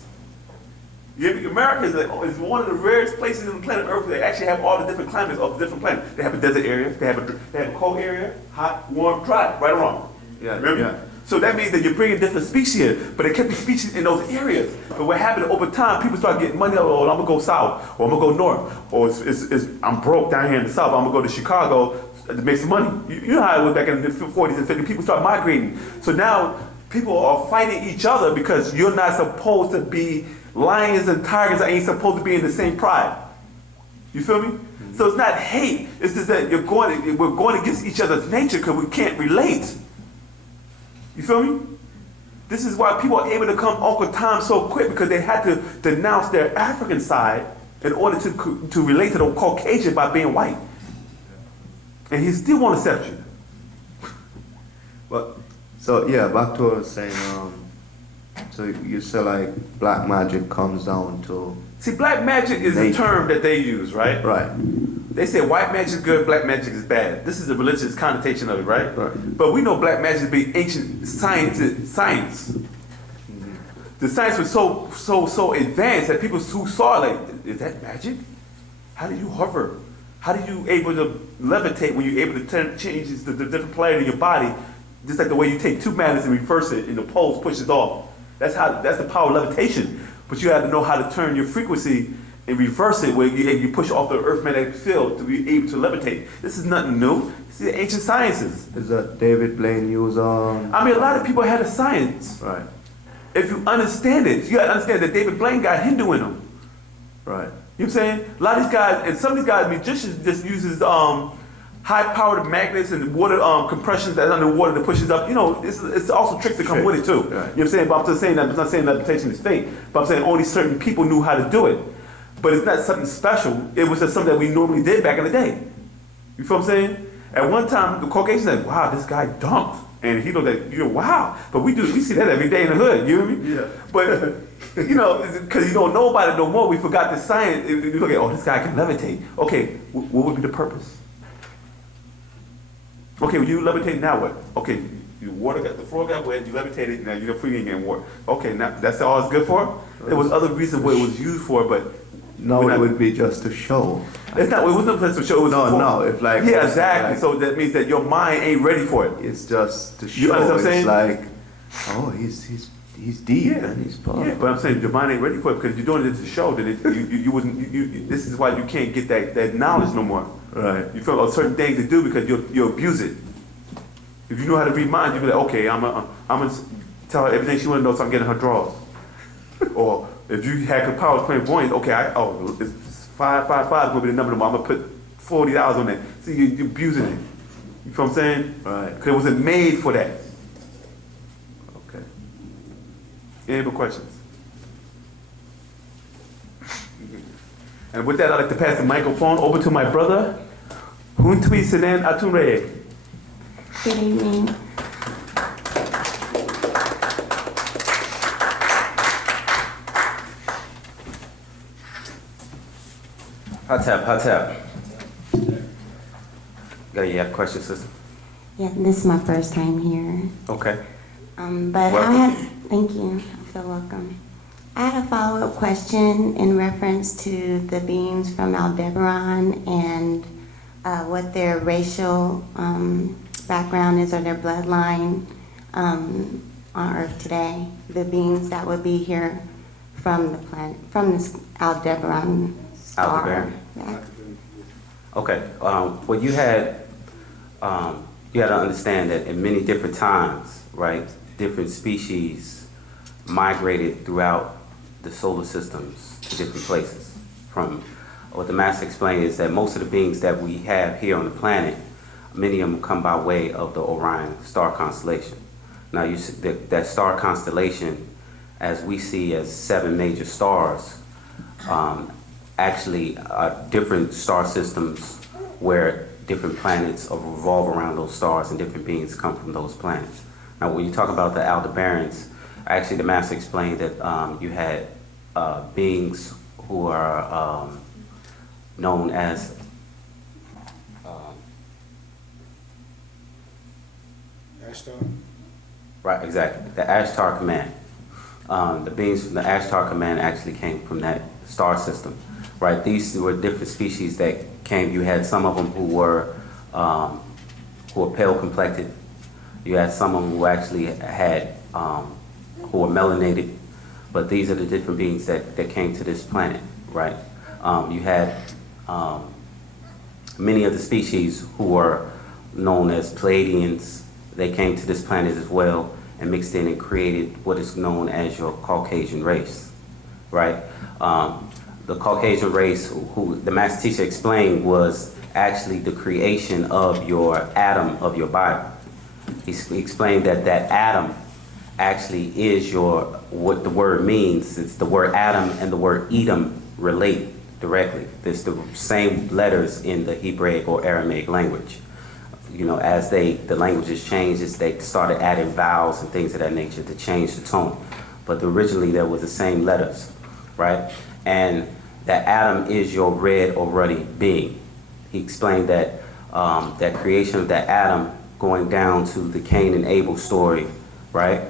America is one of the rarest places on the planet Earth where they actually have all the different climates of the different planets. They have a desert area, they have a cold area, hot, warm, dry, right or wrong. Yeah. Remember? Yeah. So that means that you're bringing different species here, but they kept the species in those areas. But what happened over time, people start getting money, oh, I'm gonna go south, or I'm gonna go north, or I'm broke down here in the south, I'm gonna go to Chicago to make some money. You know how it was back in the 40s and 50s, people start migrating. So now people are fighting each other because you're not supposed to be, lions and tigers ain't supposed to be in the same pride. You feel me? Mm-hmm. So it's not hate, it's just that we're going against each other's nature because we can't relate. You feel me? This is why people are able to come Uncle Tom so quick, because they had to denounce their African side in order to relate to the Caucasian by being white. And he still won't accept you. But so yeah, back to what I was saying. So you say like black magic comes down to. See, black magic is a term that they use, right? Right. They say white magic is good, black magic is bad. This is the religious connotation of it, right? Right. But we know black magic to be ancient science. The science was so advanced that people who saw it, like, is that magic? How do you hover? How do you able to levitate when you're able to change the different polarity of your body? Just like the way you take 2 magnets and reverse it and the poles pushes off. That's the power of levitation. But you have to know how to turn your frequency and reverse it where you push off the earth magnetic field to be able to levitate. This is nothing new. This is ancient sciences. Is that David Blaine use on? I mean, a lot of people had a science. Right. If you understand it, you got to understand that David Blaine got Hindu in him. Right. You know what I'm saying? A lot of these guys, and some of these guys, magicians, just uses high-powered magnets and water compressions that's underwater that pushes up. It's also tricks that come with it too. Right. You know what I'm saying? But I'm just saying that I'm not saying levitation is fake. But I'm saying only certain people knew how to do it. But it's not something special. It was just something that we normally did back in the day. You feel what I'm saying? At one time, the Caucasians said, "Wow, this guy dunked," and he looked like, "Wow." But we see that every day in the hood. You know what I mean? Yeah. But because you don't know about it no more, we forgot the science. You look at, oh, this guy can levitate. Okay, what would be the purpose? Okay, well, you levitate, now what? Okay, the floor got wet, you levitated, now you're free again water. Okay, now that's all it's good for? There was other reasons what it was used for, but No, it would be just to show. it's not. It wasn't just to show. It was No, if like. yeah, exactly. Like, So that means that your mind ain't ready for it. it's just to show. You understand what I'm saying? It's like, oh, he's deep and he's powerful. Yeah, but I'm saying your mind ain't ready for it because you're doing it to show that you wasn't. This is why you can't get that knowledge no more. Right. You feel like certain things to do because you abuse it. If you know how to read minds, you be like, okay, I'm gonna tell her everything she want to know so I'm getting her drawers. Or if you had the power of playing voice, okay, it's 555 gonna be the number. I'm gonna put $40 on that. See, you're abusing it. You feel what I'm saying? Right. Because it wasn't made for that. Okay. Any more questions? And with that, I'd like to pass the microphone over to my brother, Huntwi Senen Ature. Good evening. Hot tap, hot tap. You have a question, sister? Yeah, this is my first time here. Okay. But thank you. I feel welcome. I had a follow-up question in reference to the beings from Aldebaran and what their racial background is or their bloodline on Earth today. The beings that would be here from the planet, from this Aldebaran star. Aldebaran. Yeah. Okay. Well, you had to understand that in many different times, right, different species migrated throughout the solar systems to different places. From what the master explained is that most of the beings that we have here on the planet, many of them come by way of the Orion star constellation. Now, you see that star constellation, as we see as 7 major stars, actually are different star systems where different planets revolve around those stars and different beings come from those planets. Now, when you talk about the Aldebarans, actually the master explained that you had beings who are known as Ashtar. right, exactly, the Ashtar Command. The beings from the Ashtar Command actually came from that star system, right? These were different species that came. You had some of them who were pale complected. You had some of them who actually had who were melanated. But these are the different beings that came to this planet, right? You had many of the species who were known as Pleiadians. They came to this planet as well and mixed in and created what is known as your Caucasian race, right? The Caucasian race, who the master teacher explained, was actually the creation of your Adam of your Bible. He explained that atom actually is what the word means. It's the word Adam and the word Edom relate directly. There's the same letters in the Hebraic or Aramaic language. You know, as the languages changed, they started adding vowels and things of that nature to change the tone. But originally there was the same letters, right? And that atom is your red or ruddy being. He explained that that creation of that atom going down to the Cain and Abel story, right?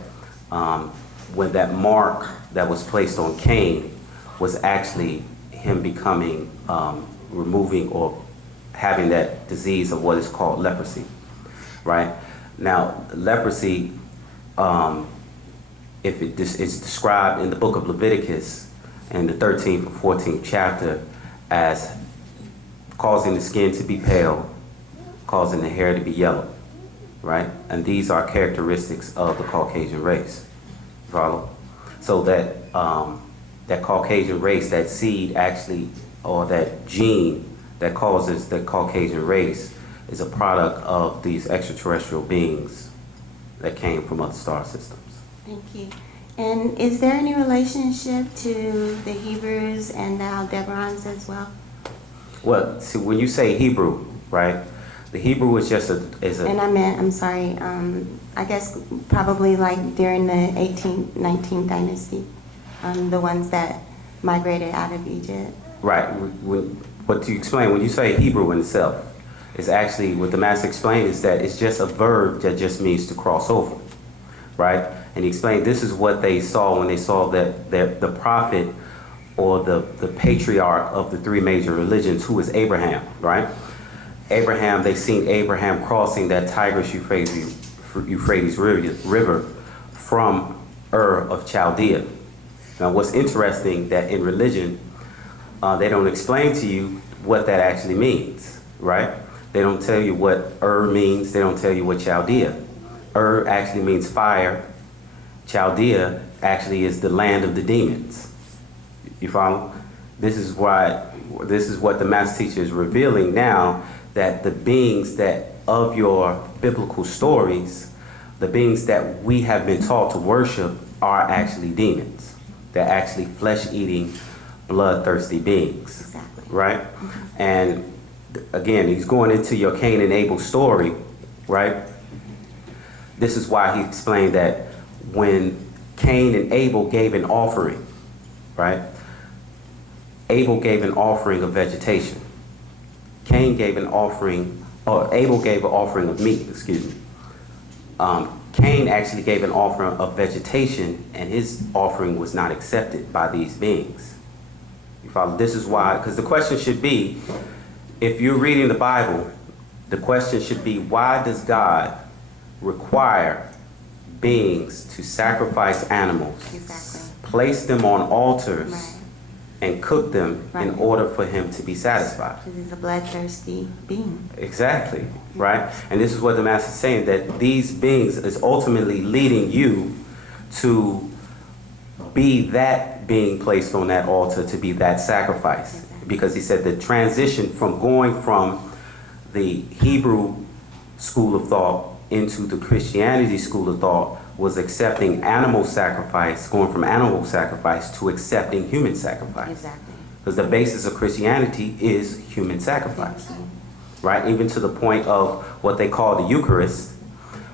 When that mark that was placed on Cain was actually him becoming, removing or having that disease of what is called leprosy, right? Now, leprosy, if it's described in the book of Leviticus in the 13th or 14th chapter as causing the skin to be pale, causing the hair to be yellow, right? And these are characteristics of the Caucasian race. Follow? So that that Caucasian race, that seed actually, or that gene that causes the Caucasian race, is a product of these extraterrestrial beings that came from other star systems. Thank you. And is there any relationship to the Hebrews and the Aldebarans as well? Well, see, when you say Hebrew, right? The Hebrew is just And I meant, I'm sorry, I guess probably like during the 18th, 19th dynasty, the ones that migrated out of Egypt. Right. What you explain, when you say Hebrew in itself, is actually, what the master explained is that it's just a verb that just means to cross over, right? And he explained this is what they saw when they saw that the prophet or the patriarch of the 3 major religions, who is Abraham, right? Abraham, they seen Abraham crossing that Tigris-Euphrates river from Ur of Chaldea. Now, what's interesting that in religion, they don't explain to you what that actually means, right? They don't tell you what Ur means. They don't tell you what Chaldea. Ur actually means fire. Chaldea actually is the land of the demons. You follow? This is what the master teacher is revealing now, that the beings that of your biblical stories, the beings that we have been taught to worship are actually demons. They're actually flesh-eating, bloodthirsty beings. Exactly. Right? And again, he's going into your Cain and Abel story, right? This is why he explained that when Cain and Abel gave an offering, right? Abel gave an offering of vegetation. Cain gave an offering or Abel gave an offering of meat, excuse me. Cain actually gave an offering of vegetation, and his offering was not accepted by these beings. You follow? This is why, because the question should be, if you're reading the Bible, the question should be, why does God require beings to sacrifice animals, Exactly. place them on altars, Right. and cook them in Right. order for him to be satisfied? Because he's a bloodthirsty being. Exactly, right? And this is what the Master is saying, that these beings is ultimately leading you to be that being placed on that altar, to be that sacrifice. Exactly. Because he said the transition from going from the Hebrew school of thought into the Christianity school of thought was accepting animal sacrifice, going from animal sacrifice to accepting human sacrifice. Exactly. Because the basis of Christianity is human sacrifice, right? Even to the point of what they call the Eucharist,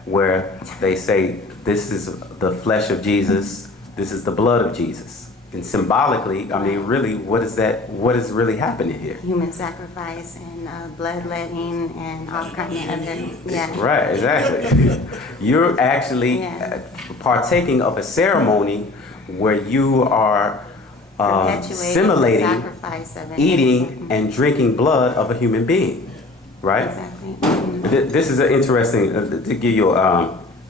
where they say, this is the flesh of Jesus, this is the blood of Jesus. And symbolically, I mean, really, what is really happening here? Human sacrifice and bloodletting and all kinds of other, yeah. Right, exactly. You're actually Yeah. partaking of a ceremony where you are Perpetuating the simulating sacrifice of an eating innocent- and drinking blood of a human being, right? Exactly. Mhm. This is an interesting, to give you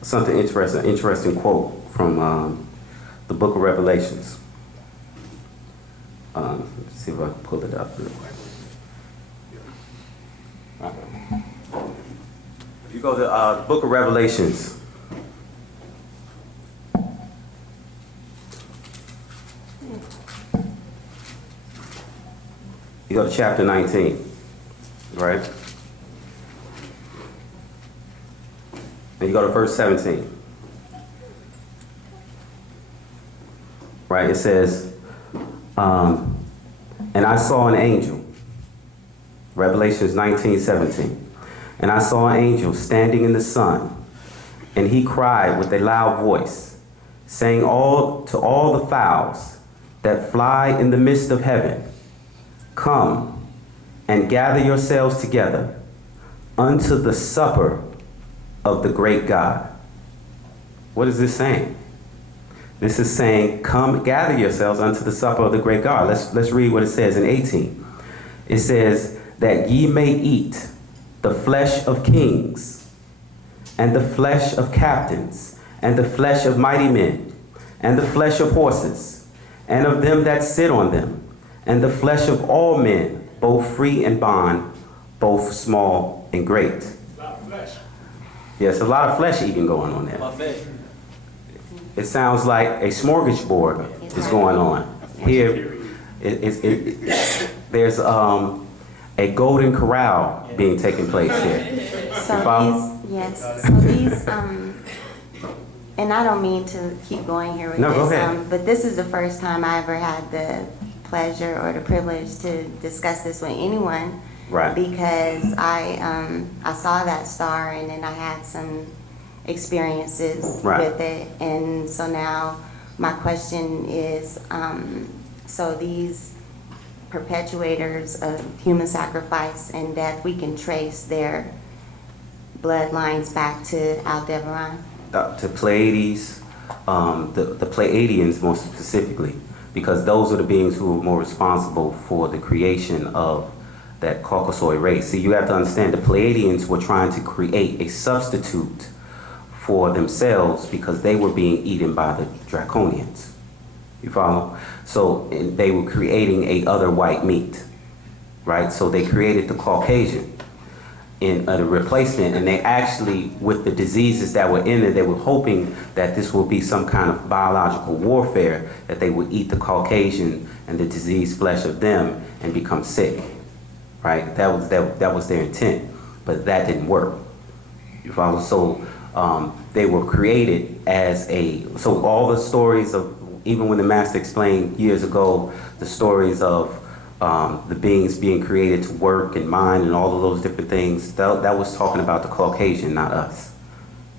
something interesting quote from the book of Revelations. Let's see if I can pull it up real quick. If you go to the book of Revelations, you go to chapter 19, right? And you go to verse 17. Right, it says, and I saw an angel, Revelations 19:17. And I saw an angel standing in the sun, and he cried with a loud voice, saying to all the fowls that fly in the midst of heaven, come and gather yourselves together unto the supper of the great God. What is this saying? This is saying, come gather yourselves unto the supper of the great God. Let's read what it says in 18. It says, that ye may eat the flesh of kings, and the flesh of captains, and the flesh of mighty men, and the flesh of horses, and of them that sit on them, and the flesh of all men, both free and bond, both small and great. A lot of flesh. Yes, a lot of flesh eating going on there. Buffet. It sounds like a smorgasbord is going on. Here, there's a golden corral being taken place here. So these, and I don't mean to keep going here with No, this. go ahead. But this is the first time I ever had the pleasure or the privilege to discuss this with anyone. Right. Because I saw that star and then I had some experiences Right. with it. And so now my question is, so these perpetuators of human sacrifice and death, we can trace their bloodlines back to Aldebaran? To Pleiades, the Pleiadians most specifically, because those are the beings who are more responsible for the creation of that Caucasoid race. See, you have to understand the Pleiadians were trying to create a substitute for themselves because they were being eaten by the Draconians. You follow? So they were creating a other white meat, right? So they created the Caucasian in a replacement, and they actually, with the diseases that were in it, they were hoping that this will be some kind of biological warfare, that they would eat the Caucasian and the diseased flesh of them and become sick, right? That was their intent, but that didn't work. You follow? So they were created as so all the stories of, even when the Master explained years ago, the stories of the beings being created to work and mind and all of those different things, that was talking about the Caucasian, not us.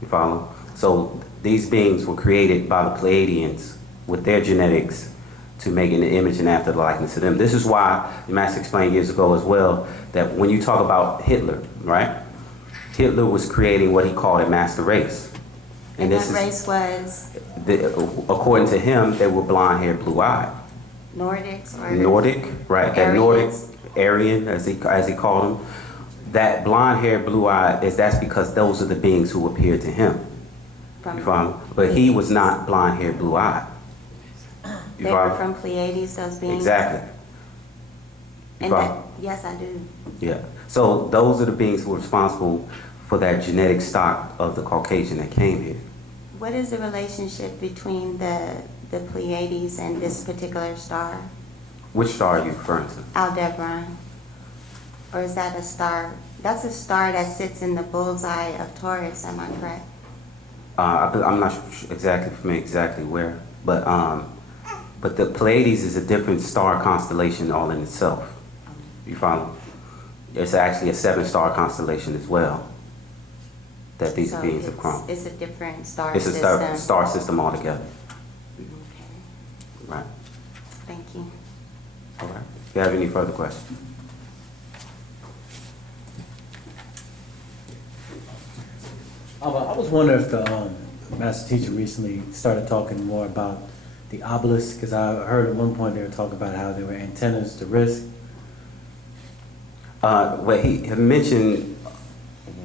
You follow? So these beings were created by the Pleiadians with their genetics to make an image and after the likeness of them. This is why the Master explained years ago as well that when you talk about Hitler, right? Hitler was creating what he called a master race. And this that is, race was according to him, they were blonde-haired, blue-eyed. Nordics or? Nordic, right? That Nordic, Aryans? Aryan, as he called them. That blonde-haired, blue-eyed that's because those are the beings who appeared to him. From- You follow? But he was not blonde-haired, blue-eyed. You They were follow? from Pleiades, those beings? Exactly. You And follow? that, yes, I do. Yeah. So those are the beings who are responsible for that genetic stock of the Caucasian that came here. What is the relationship between the Pleiades and this particular star, Which star are you referring to? Aldebaran? Or is that a star? That's a star that sits in the bullseye of Taurus, am I correct? I'm not familiar exactly where, but the Pleiades is a different star constellation all in itself. You follow? It's actually a 7-star constellation as well that these So beings have crossed. It's a different star It's a system. star system altogether. Okay, Right. thank you. All right. If you have any further questions? I was wondering if the master teacher recently started talking more about the obelisk, because I heard at one point they were talking about how there were antennas to risk. What he had mentioned,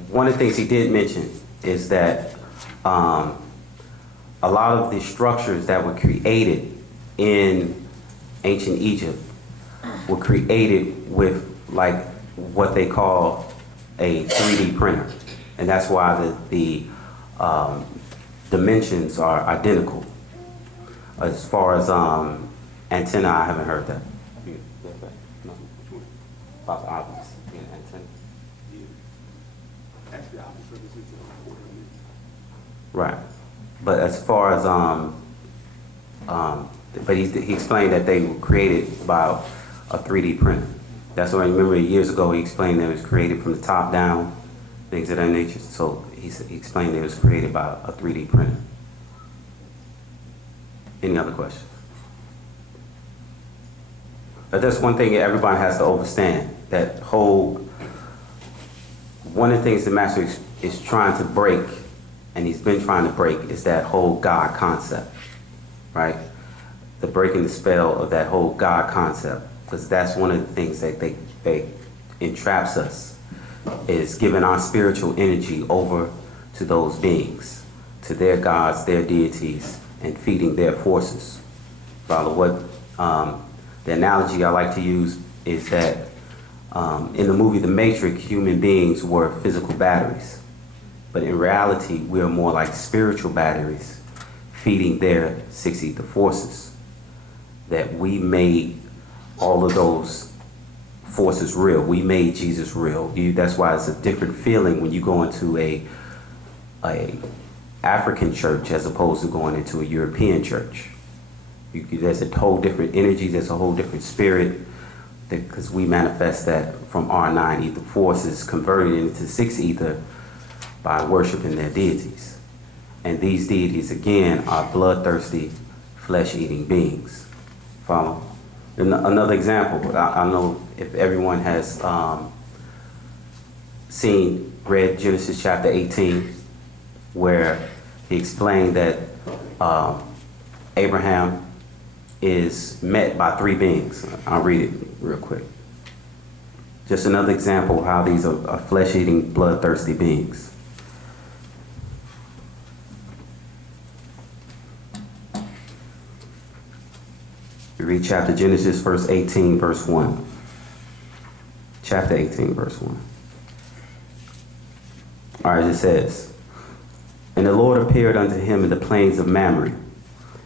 one of the things he did mention is that a lot of the structures that were created in ancient Egypt were created with like what they call a 3D printer. And that's why the dimensions are identical. As far as antenna, I haven't heard that. No. About the obelisk being antenna. Actually, I was representing on order. Right. But as far as but he explained that they were created by a 3D printer. That's what I remember years ago. He explained that it was created from the top down, things of that nature. So he explained it was created by a 3D printer. Any other questions? But that's one thing everybody has to understand. That whole, one of the things the master is trying to break, and he's been trying to break, is that whole God concept, right? The breaking the spell of that whole God concept, because that's one of the things that they entraps us, is giving our spiritual energy over to those beings, to their gods, their deities, and feeding their forces. Follow what the analogy I like to use is that in the movie The Matrix, human beings were physical batteries. But in reality, we are more like spiritual batteries feeding their 6 ether forces. That we made all of those forces real. We made Jesus real. That's why it's a different feeling when you go into a African church as opposed to going into a European church. There's a whole different energy, there's a whole different spirit, because we manifest that from our 9 ether forces converted into 6 ether by worshiping their deities. And these deities, again, are bloodthirsty, flesh-eating beings. Follow? And another example, I know if everyone has read Genesis chapter 18, where he explained that Abraham is met by 3 beings. I'll read it real quick. Just another example of how these are flesh-eating, bloodthirsty beings. We read chapter Genesis, verse 18, verse 1. Chapter 18, verse 1. All right, it says, "And the Lord appeared unto him in the plains of Mamre,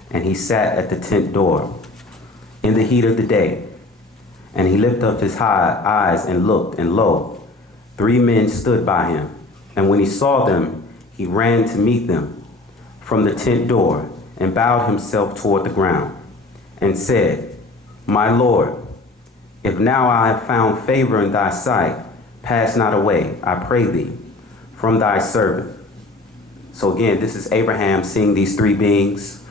and he sat at the tent door in the heat of the day. And he lifted up his high eyes and looked, and lo, 3 men stood by him. And when he saw them, he ran to meet them from the tent door, and bowed himself toward the ground, and said, My Lord, if now I have found favor in thy sight, pass not away, I pray thee, from thy servant." So again, this is Abraham seeing these 3 beings,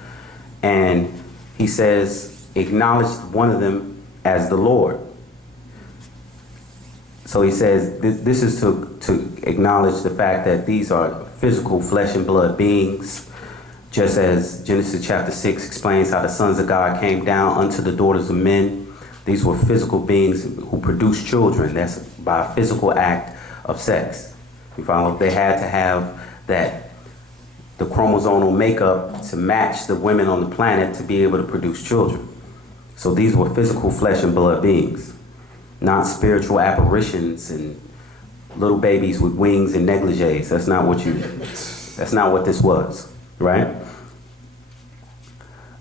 and he says, acknowledge one of them as the Lord. So he says this is to acknowledge the fact that these are physical flesh and blood beings, just as Genesis chapter 6 explains how the sons of God came down unto the daughters of men. These were physical beings who produced children. That's by a physical act of sex. You follow? They had to have the chromosomal makeup to match the women on the planet to be able to produce children. So these were physical flesh and blood beings, not spiritual apparitions and little babies with wings and negligees. That's not what this was, right?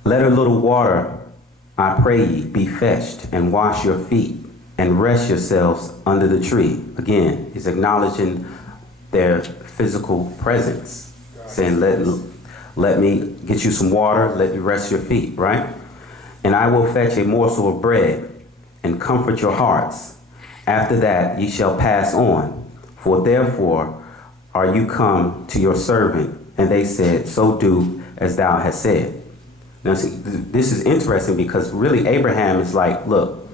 Let a little water, I pray ye, be fetched, and wash your feet, and rest yourselves under the tree. Again, he's acknowledging their physical presence, saying, let me get you some water, let you rest your feet, right? And I will fetch a morsel of bread, and comfort your hearts. After that ye shall pass on. For therefore are you come to your servant? And they said, so do as thou hast said. Now see, this is interesting because really Abraham is like, look,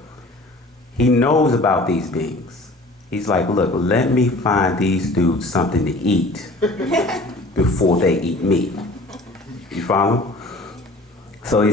he knows about these beings. He's like, look, let me find these dudes something to eat before they eat me. You follow? So